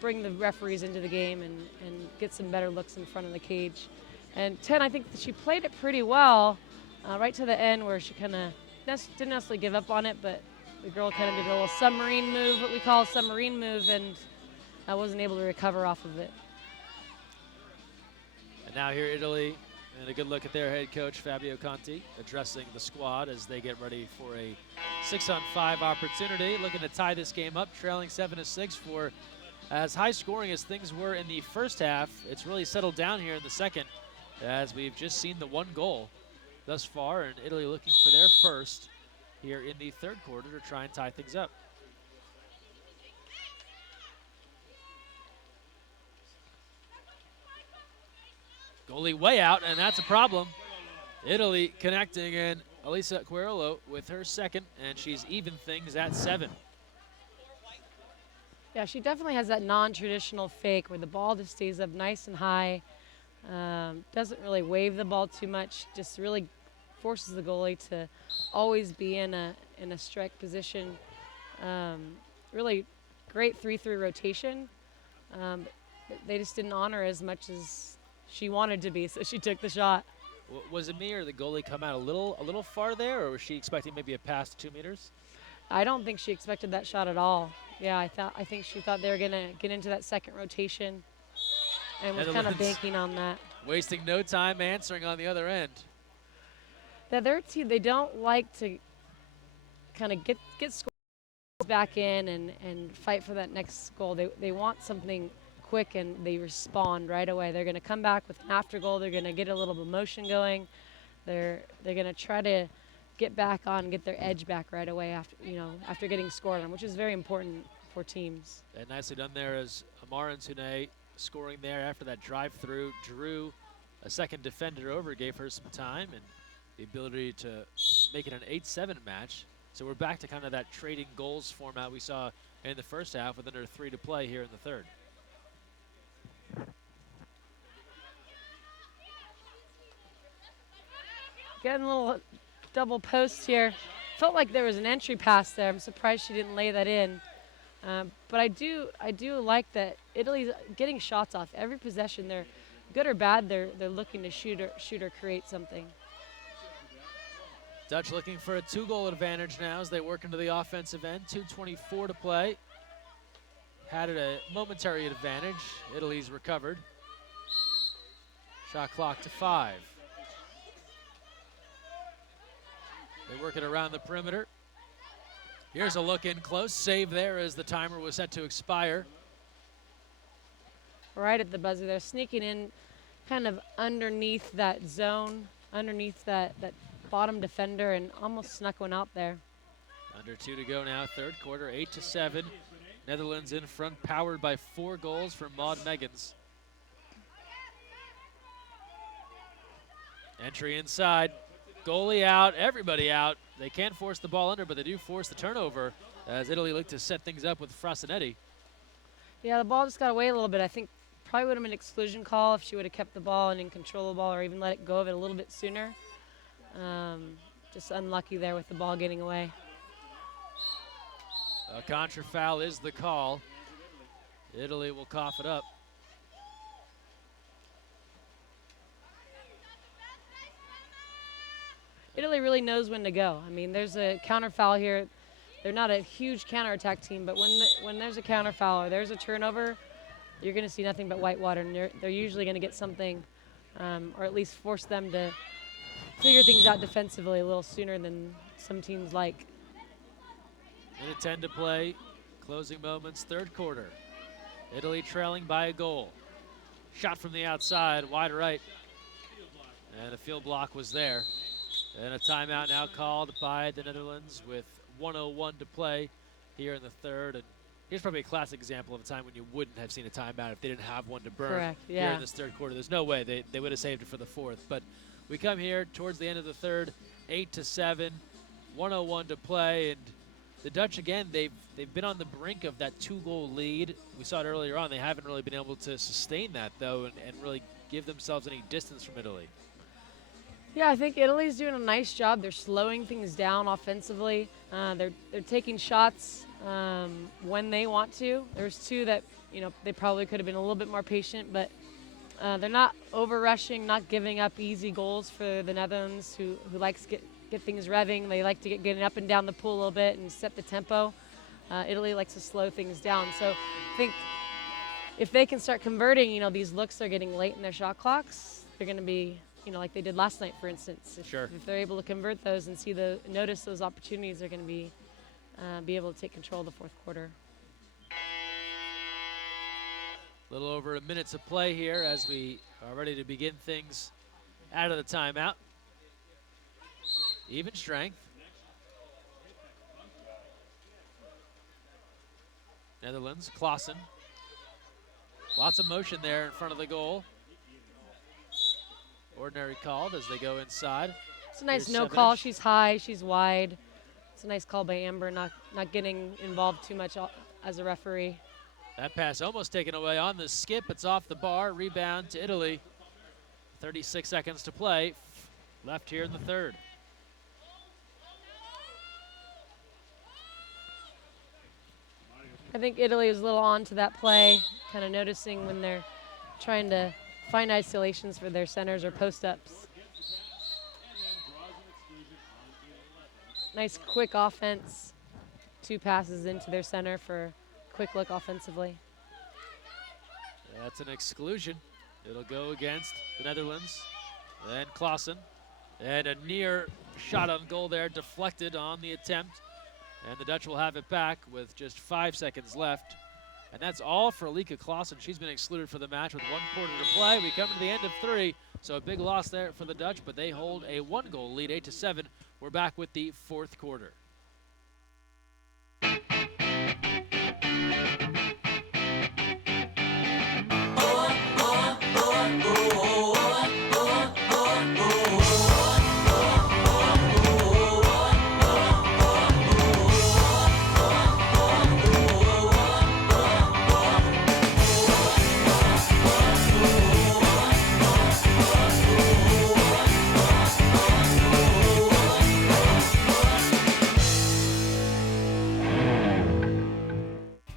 bring the referees into the game and get some better looks in front of the cage? And 10, I think she played it pretty well, right to the end where she kind of didn't necessarily give up on it, but the girl kind of did a little submarine move, what we call a submarine move, and I wasn't able to recover off of it. And now here Italy, and a good look at their head coach, Fabio Conti, addressing the squad as they get ready for a 6-on-5 opportunity, looking to tie this game up, trailing 7-6 for as high scoring as things were in the first half. It's really settled down here in the second, as we've just seen the one goal thus far, and Italy looking for their first here in the third quarter to try and tie things up. Goalie way out, and that's a problem. Italy connecting, and Elisa Quirolo with her second, and she's even things at 7. Yeah, she definitely has that non-traditional fake where the ball just stays up nice and high. Doesn't really wave the ball too much, just really forces the goalie to always be in a strike position. Really great 3-3 rotation. They just didn't honor as much as she wanted to be, so she took the shot. Was it me or the goalie come out a little far there, or was she expecting maybe a pass to 2 meters? I don't think she expected that shot at all. Yeah, I think she thought they were gonna get into that second rotation and was kind of banking on that. Wasting no time answering on the other end. The other team, they don't like to kind of get scores back in and fight for that next goal. They want something quick, and they respond right away. They're going to come back with an after goal. They're going to get a little bit of motion going. They're going to try to get back on, get their edge back right away after getting scored on, which is very important for teams. And nicely done there as Amara Ntune scoring there after that drive-through, drew a second defender over, gave her some time and the ability to make it an 8-7 match. So we're back to kind of that trading goals format we saw in the first half with under 3 to play here in the third. Getting a little double post here. Felt like there was an entry pass there. I'm surprised she didn't lay that in. But I do like that Italy's getting shots off every possession. They're good or bad. They're looking to shoot or create something. Dutch looking for a 2-goal advantage now as they work into the offensive end. 2:24 to play. Had it a momentary advantage. Italy's recovered. Shot clock to 5. They work it around the perimeter. Here's a look in close. Save there as the timer was set to expire. Right at the buzzer. They're sneaking in kind of underneath that zone, underneath that bottom defender, and almost snuck one out there. Under 2 to go now, third quarter, 8-7. Netherlands in front, powered by 4 goals from Maud Meggans. Entry inside, goalie out, everybody out. They can't force the ball under, but they do force the turnover as Italy look to set things up with Frasinetti. Yeah, the ball just got away a little bit. I think probably would have been an exclusion call if she would have kept the ball and in control of the ball, or even let it go of it a little bit sooner. Just unlucky there with the ball getting away. A contra foul is the call. Italy will cough it up. Italy really knows when to go. I mean, there's a counter foul here. They're not a huge counterattack team, but when there's a counter foul or there's a turnover, you're going to see nothing but white water, and they're usually going to get something, or at least force them to figure things out defensively a little sooner than some teams like. Minute 10 to play, closing moments, third quarter. Italy trailing by a goal. Shot from the outside, wide right, and a field block was there. And a timeout now called by the Netherlands with 1:01 to play here in the third. And here's probably a classic example of a time when you wouldn't have seen a timeout if they didn't have one to burn. Correct, Here yeah. in this third quarter. There's no way they would have saved it for the fourth. But we come here towards the end of the third, 8-7, 1:01 to play. And the Dutch, again, they've been on the brink of that 2-goal lead. We saw it earlier on. They haven't really been able to sustain that, though, and really give themselves any distance from Italy. Yeah, I think Italy's doing a nice job. They're slowing things down offensively. They're taking shots when they want to. There's 2 that, they probably could have been a little bit more patient, but they're not over-rushing, not giving up easy goals for the Netherlands, who likes to get things revving. They like to get up and down the pool a little bit and set the tempo. Italy likes to slow things down. So I think if they can start converting, these looks they're getting late in their shot clocks, they're going to be, like they did last night, for instance. Sure. If they're able to convert those and notice those opportunities, they're going to be able to take control of the fourth quarter. A little over a minute to play here as we are ready to begin things out of the timeout. Even strength. Netherlands, Klaassen. Lots of motion there in front of the goal. Ordinary called as they go inside. It's a nice Here's no call. Sevenich. She's high, she's wide. It's a nice call by Amber, not getting involved too much as a referee. That pass almost taken away on the skip. It's off the bar. Rebound to Italy. 36 seconds to play. Left here in the third. I think Italy was a little on to that play, kind of noticing when they're trying to find isolations for their centers or post-ups. Nice quick offense. 2 passes into their center for quick look offensively. That's an exclusion. It'll go against the Netherlands. And Klaassen. And a near shot on goal there, deflected on the attempt. And the Dutch will have it back with just 5 seconds left. And that's all for Alika Klaassen. She's been excluded for the match with 1 quarter to play. We come to the end of 3, so a big loss there for the Dutch, but they hold a 1-goal lead, 8-7. We're back with the fourth quarter.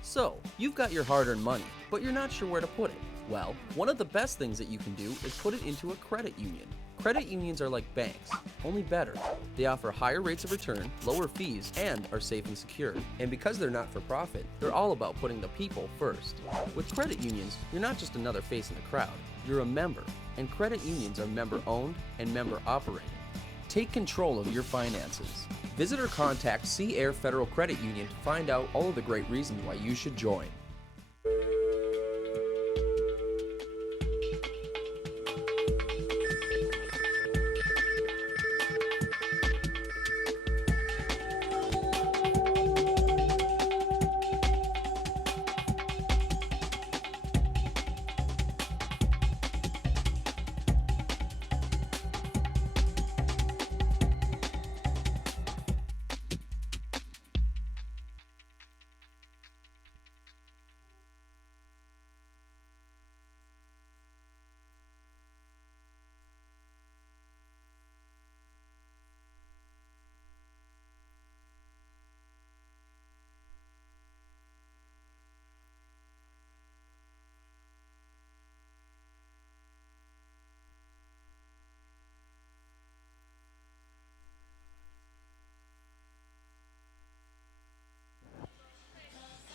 So, you've got your hard-earned money, but you're not sure where to put it. Well, one of the best things that you can do is put it into a credit union. Credit unions are like banks, only better. They offer higher rates of return, lower fees, and are safe and secure. And because they're not for profit, they're all about putting the people first. With credit unions, you're not just another face in the crowd, you're a member. And credit unions are member-owned and member-operated. Take control of your finances. Visit or contact Sea Air Federal Credit Union to find out all of the great reasons why you should join.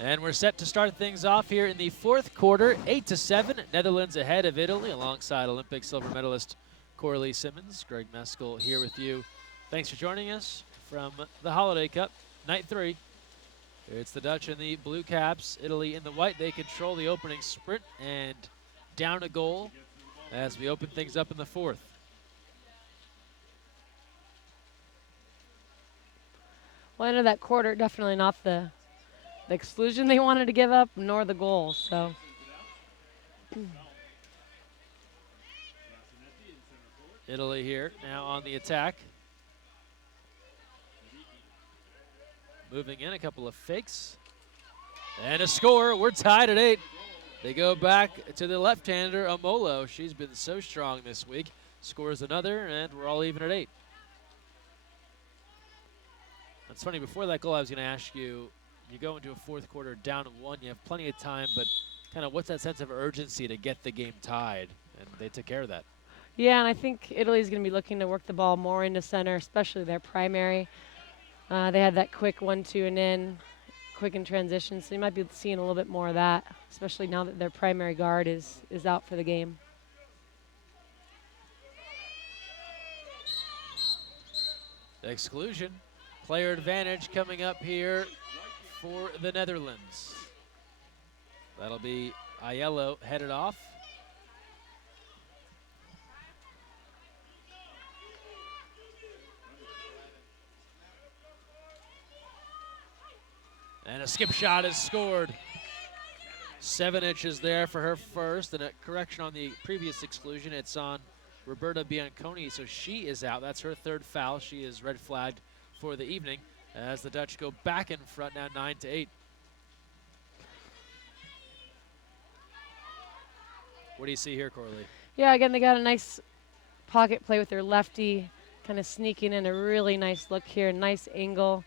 And we're set to start things off here in the fourth quarter, 8-7. Netherlands ahead of Italy alongside Olympic silver medalist Coralie Simmons. Greg Meskel here with you. Thanks for joining us from the Holiday Cup, night 3. It's the Dutch in the blue caps, Italy in the white. They control the opening sprint and down a goal as we open things up in the fourth. Well, into that quarter, definitely not the exclusion they wanted to give up, nor the goal. So, Italy here now on the attack. Moving in, a couple of fakes. And a score. We're tied at 8. They go back to the left-hander, Amolo. She's been so strong this week. Scores another, and we're all even at 8. It's funny, before that goal, I was going to ask you, you go into a fourth quarter down 1, you have plenty of time, but kind of what's that sense of urgency to get the game tied? And they took care of that. yeah, and I think Italy's going to be looking to work the ball more into center, especially their primary. They had that quick 1-2 and in, quick in transition, so you might be seeing a little bit more of that, especially now that their primary guard is out for the game. Exclusion. Player advantage coming up here for the Netherlands. That'll be Aiello headed off. And a skip shot is scored. 7 inches there for her first, and a correction on the previous exclusion. It's on Roberta Bianconi, so she is out. That's her third foul. She is red flagged for the evening as the Dutch go back in front now 9-8. What do you see here, Coralie? Yeah, again, they got a nice pocket play with their lefty, kind of sneaking in a really nice look here, nice angle.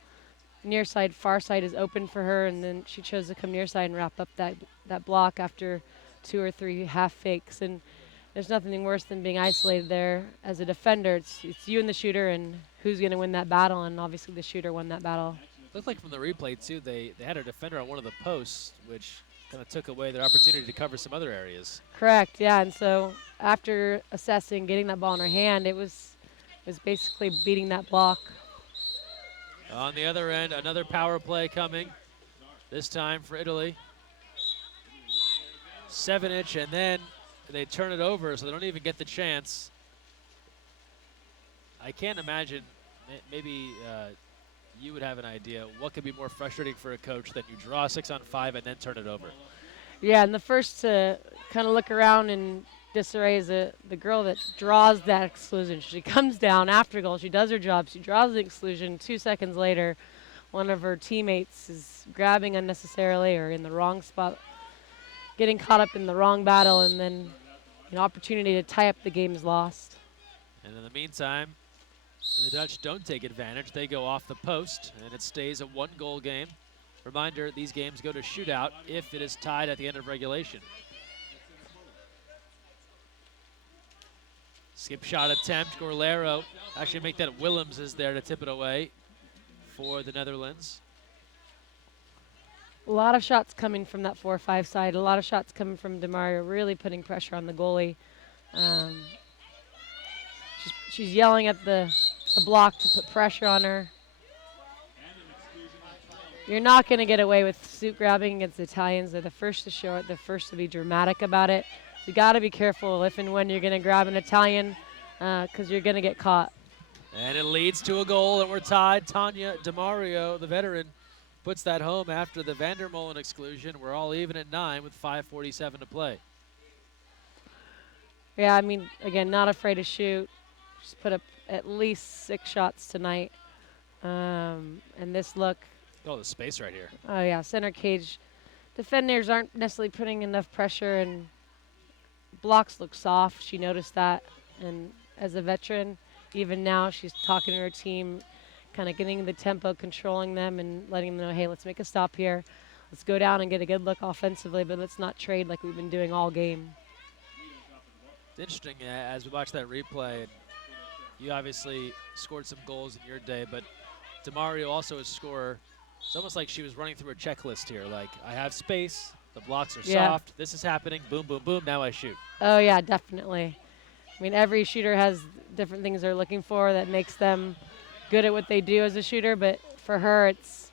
Near side, far side is open for her, and then she chose to come near side and wrap up that block after 2 or 3 half fakes. And there's nothing worse than being isolated there as a defender. It's you and the shooter, and who's going to win that battle, and obviously the shooter won that battle. Looked like from the replay, too, they had a defender on one of the posts, which kind of took away their opportunity to cover some other areas. Correct, yeah, and so after assessing, getting that ball in her hand, it was basically beating that block. On the other end, another power play coming, this time for Italy. 7-inch, and then they turn it over, so they don't even get the chance. I can't imagine, maybe you would have an idea, what could be more frustrating for a coach than you draw a 6-on-5 and then turn it over? Yeah, and the first to kind of look around in disarray is the girl that draws that exclusion. She comes down after goal, she does her job, she draws the exclusion. 2 seconds later, one of her teammates is grabbing unnecessarily or in the wrong spot, getting caught up in the wrong battle, and then an opportunity to tie up the game is lost. And in the meantime, the Dutch don't take advantage. They go off the post, and it stays a 1-goal game. Reminder, these games go to shootout if it is tied at the end of regulation. Skip shot attempt, Gorlero. Actually make that Willems is there to tip it away for the Netherlands. A lot of shots coming from that 4-5 side. A lot of shots coming from DeMario, really putting pressure on the goalie. She's yelling at the block to put pressure on her. You're not going to get away with suit grabbing against the Italians. They're the first to show it, the first to be dramatic about it. So you got to be careful if and when you're going to grab an Italian because you're going to get caught. And it leads to a goal, and we're tied. Tanya DeMario, the veteran, puts that home after the Vandermolen exclusion. We're all even at 9 with 5:47 to play. Yeah, I mean, again, not afraid to shoot. She's put up at least 6 shots tonight. And this look, Oh, the space right here. oh yeah, center cage. Defenders aren't necessarily putting enough pressure, and blocks look soft. She noticed that. And as a veteran, even now, she's talking to her team, kind of getting the tempo, controlling them, and letting them know, hey, let's make a stop here. Let's go down and get a good look offensively, but let's not trade like we've been doing all game. It's interesting as we watch that replay. And you obviously scored some goals in your day, but DeMario also a scorer. It's almost like she was running through a checklist here. Like, I have space, the blocks are soft, this is happening, boom, boom, boom, now I shoot. Oh, yeah, definitely. I mean, every shooter has different things they're looking for that makes them good at what they do as a shooter, but for her, it's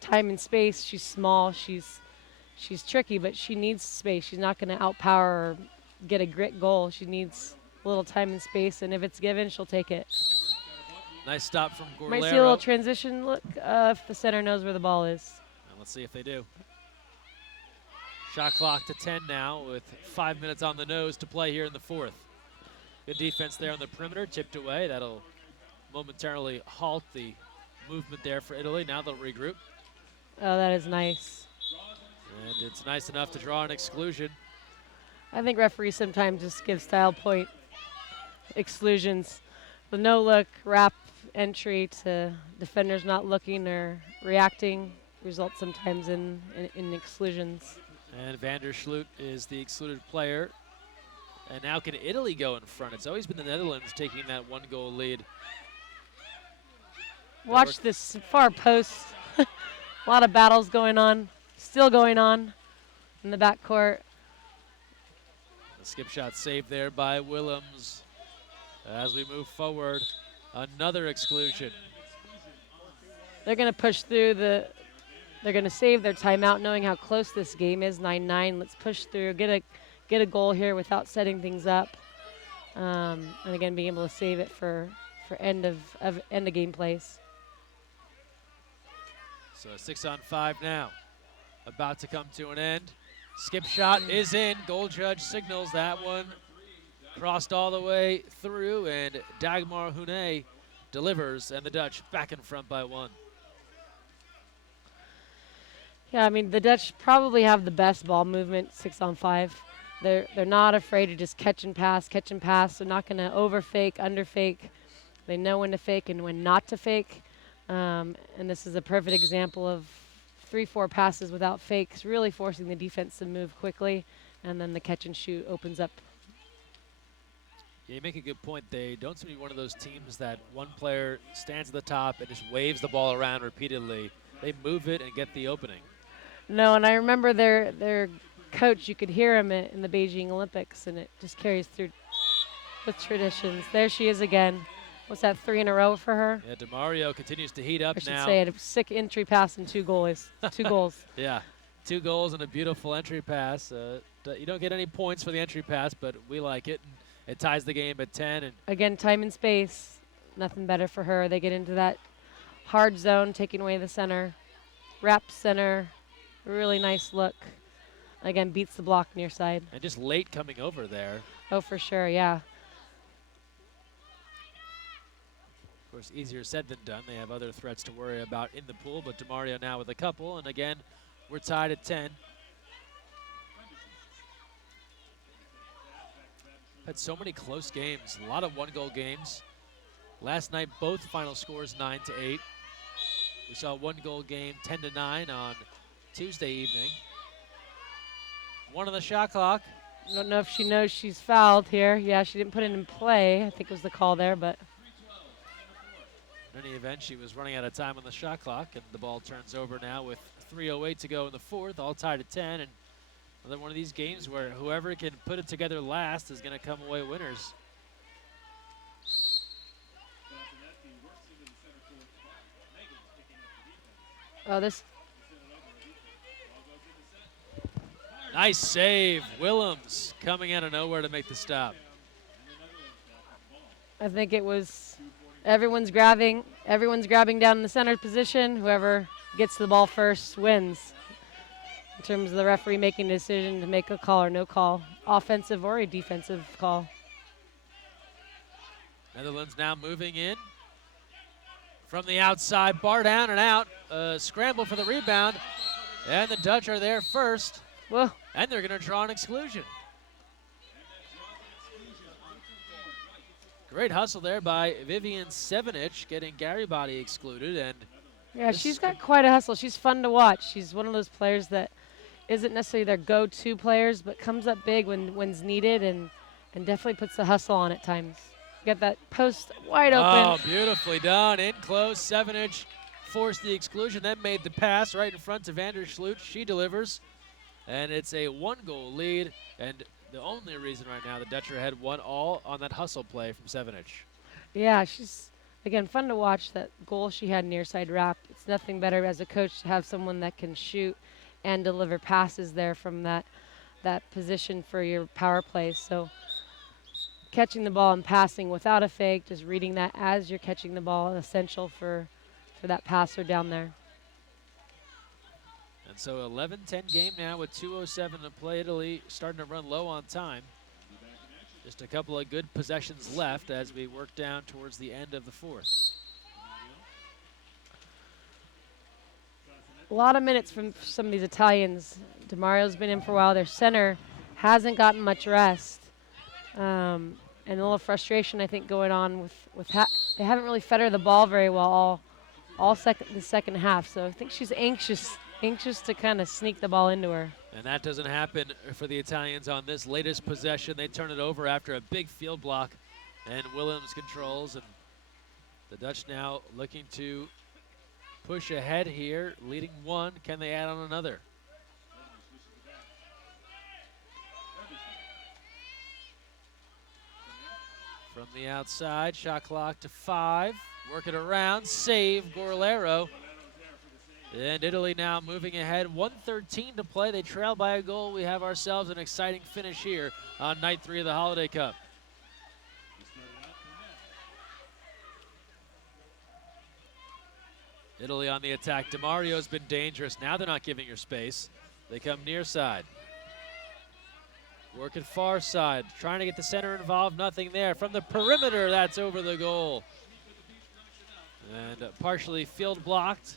time and space. She's small, she's tricky, but she needs space. She's not going to outpower or get a grit goal. She needs a little time and space, and if it's given, she'll take it. Nice stop from Gorlero. Might see a little transition look if the center knows where the ball is. And let's see if they do. Shot clock to 10 now with 5 minutes on the nose to play here in the fourth. Good defense there on the perimeter, tipped away. That'll momentarily halt the movement there for Italy. Now they'll regroup. Oh, that is nice. And it's nice enough to draw an exclusion. I think referees sometimes just give style point exclusions. The no-look wrap entry to defenders not looking or reacting results sometimes in exclusions. And Vandersloot is the excluded player. And now can Italy go in front? It's always been the Netherlands taking that 1-goal lead. Watch this far post. A lot of battles going on, still going on in the backcourt. The skip shot saved there by Willems. As we move forward, another exclusion. They're going to push through they're going to save their timeout knowing how close this game is, 9-9. Let's push through, get a goal here without setting things up. And again, being able to save it for end of game plays. So 6-on-5 now, about to come to an end. Skip shot is in. Goal judge signals that one. Crossed all the way through, and Dagmar Hune delivers, and the Dutch back in front by 1. Yeah, I mean, the Dutch probably have the best ball movement, 6-on-5. They're not afraid to just catch and pass. They're not going to over-fake, under-fake. They know when to fake and when not to fake. And this is a perfect example of 3-4 passes without fakes, really forcing the defense to move quickly, and then the catch and shoot opens up. Yeah, you make a good point. They don't seem to be one of those teams that one player stands at the top and just waves the ball around repeatedly. They move it and get the opening. No, and I remember their coach, you could hear him in the Beijing Olympics, and it just carries through with traditions. There she is again. What's that, 3 in a row for her? Yeah, DeMario continues to heat up I should now. say a sick entry pass and 2 goals. 2 goals. Yeah, 2 goals and a beautiful entry pass. You don't get any points for the entry pass, but we like it. And it ties the game at 10. And again, time and space, nothing better for her. They get into that hard zone, taking away the center. Wrap center, really nice look. Again, beats the block near side. And just late coming over there. Oh, for sure, yeah. Of course, easier said than done. They have other threats to worry about in the pool, but DeMario now with a couple. And again, we're tied at 10. Had so many close games, a lot of 1-goal games. Last night, both final scores 9-8. We saw a 1-goal game 10-9 on Tuesday evening. 1 on the shot clock. I don't know if she knows she's fouled here. Yeah, she didn't put it in play. I think was the call there, but. In any event, she was running out of time on the shot clock, and the ball turns over now with 3:08 to go in the fourth, all tied at 10. And another one of these games where whoever can put it together last is going to come away winners. Oh, this Nice save. Willems coming out of nowhere to make the stop. I think it was everyone's grabbing down in the center position. Whoever gets the ball first wins. In terms of the referee making a decision to make a call or no call, offensive or a defensive call. Netherlands now moving in from the outside, bar down and out, scramble for the rebound, and the Dutch are there first, Whoa. and they're going to draw an exclusion. Great hustle there by Vivian Sevenich, getting Garibody excluded, and Yeah, she's got quite a hustle. She's fun to watch. She's one of those players that isn't necessarily their go-to players, but comes up big when's needed and definitely puts the hustle on at times. Get that post wide open. Oh, beautifully done. In close, Sevenich forced the exclusion, then made the pass right in front to Vandersloot. She delivers, and it's a 1-goal lead, and the only reason right now the Dutch are ahead 1-all on that hustle play from Sevenich. Yeah, she's, again, fun to watch. That goal she had near side wrap. It's nothing better as a coach to have someone that can shoot and deliver passes there from that position for your power play. So catching the ball and passing without a fake, just reading that as you're catching the ball, essential for that passer down there. And so 11-10 game now with 2:07 to play. Italy starting to run low on time. Just a couple of good possessions left as we work down towards the end of the fourth. A lot of minutes from some of these Italians. DeMario's been in for a while. Their center hasn't gotten much rest. And a little frustration, I think, going on with they haven't really fed her the ball very well all the second half. So I think she's anxious to kind of sneak the ball into her. And that doesn't happen for the Italians on this latest possession. They turn it over after a big field block, and Willems controls. And the Dutch now looking to push ahead here, leading one. Can they add on another? From the outside, shot clock to 5. Work it around, save Gorlero. And Italy now moving ahead, 1:13 to play. They trail by a goal. We have ourselves an exciting finish here on night 3 of the Holiday Cup. Italy on the attack. DeMario's been dangerous. Now they're not giving her space. They come near side. Working far side, trying to get the center involved, nothing there. From the perimeter, that's over the goal. And partially field blocked.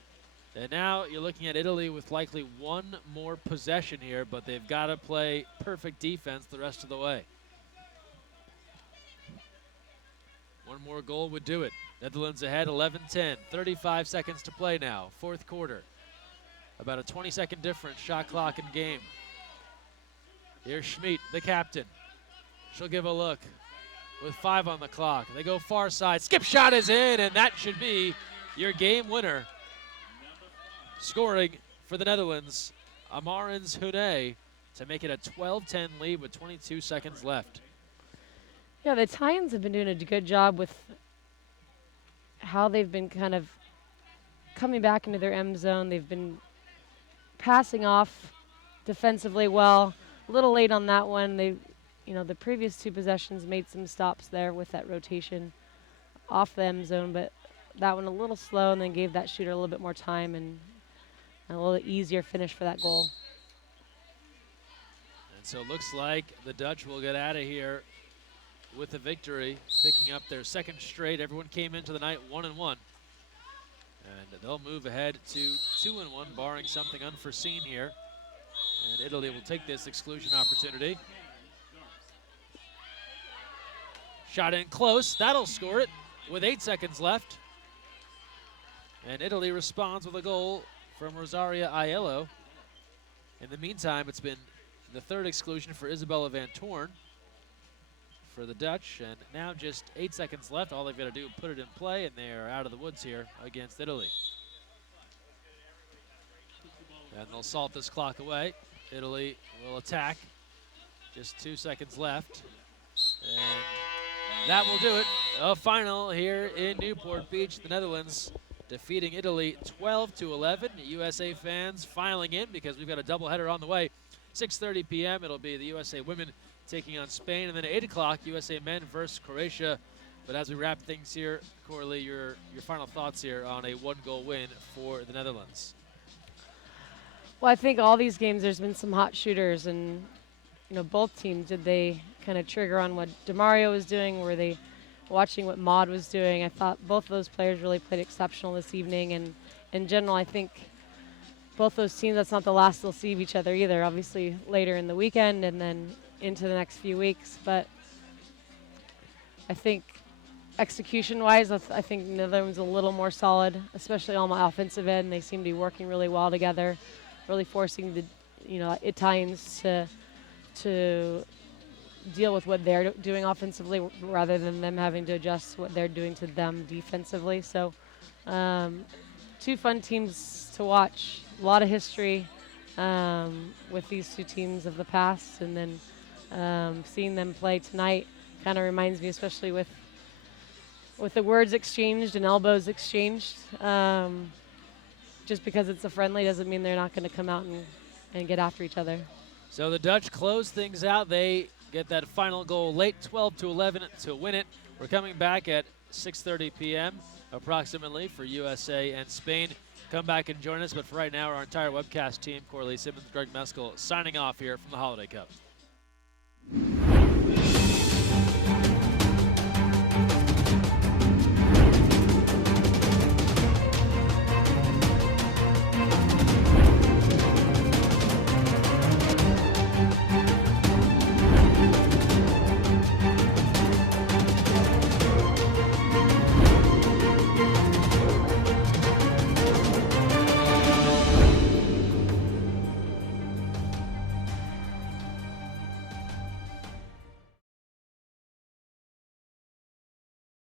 And now you're looking at Italy with likely one more possession here, but they've got to play perfect defense the rest of the way. One more goal would do it. Netherlands ahead, 11-10, 35 seconds to play now, fourth quarter. About a 20-second difference, shot clock in game. Here's Schmid, the captain. She'll give a look with 5 on the clock. They go far side, skip shot is in, and that should be your game winner. Scoring for the Netherlands, Amarins Hune, to make it a 12-10 lead with 22 seconds left. Yeah, the Italians have been doing a good job with how they've been kind of coming back into their M zone. They've been passing off defensively well. A little late on that one. They, the previous 2 possessions made some stops there with that rotation off the M zone, but that one a little slow, and then gave that shooter a little bit more time and a little easier finish for that goal. And so it looks like the Dutch will get out of here with a victory, picking up their second straight. Everyone came into the night 1-1. And they'll move ahead to 2-1, barring something unforeseen here. And Italy will take this exclusion opportunity. Shot in close, that'll score it with 8 seconds left. And Italy responds with a goal from Rosaria Aiello. In the meantime, it's been the 3rd exclusion for Isabella Van Toorn for the Dutch, and now just 8 seconds left. All they've got to do is put it in play, and they are out of the woods here against Italy. And they'll salt this clock away. Italy will attack. Just 2 seconds left. And that will do it. A final here in Newport Beach. The Netherlands defeating Italy 12-11. USA fans filing in because we've got a doubleheader on the way. 6:30 p.m. it'll be the USA women taking on Spain, and then at 8 o'clock, USA men versus Croatia. But as we wrap things here, Corley, your final thoughts here on a 1-goal win for the Netherlands. Well, I think all these games there's been some hot shooters, and both teams, did they kind of trigger on what DeMario was doing? Were they watching what Maud was doing? I thought both of those players really played exceptional this evening, and in general, I think both those teams, that's not the last they'll see of each other either. Obviously later in the weekend and then into the next few weeks, but I think execution-wise, I think the Netherlands a little more solid, especially on my offensive end. They seem to be working really well together, really forcing the Italians to deal with what they're doing offensively rather than them having to adjust what they're doing to them defensively. So 2 fun teams to watch. A lot of history with these 2 teams of the past, and then seeing them play tonight kind of reminds me, especially with the words exchanged and elbows exchanged. Just because it's a friendly doesn't mean they're not going to come out and get after each other. So the Dutch close things out. They get that final goal late, 12-11 to win it. We're coming back at 6:30 p.m. approximately for USA and Spain. Come back and join us, but for right now, our entire webcast team, Corley Simmons, Greg Meskel, signing off here from the Holiday Cup.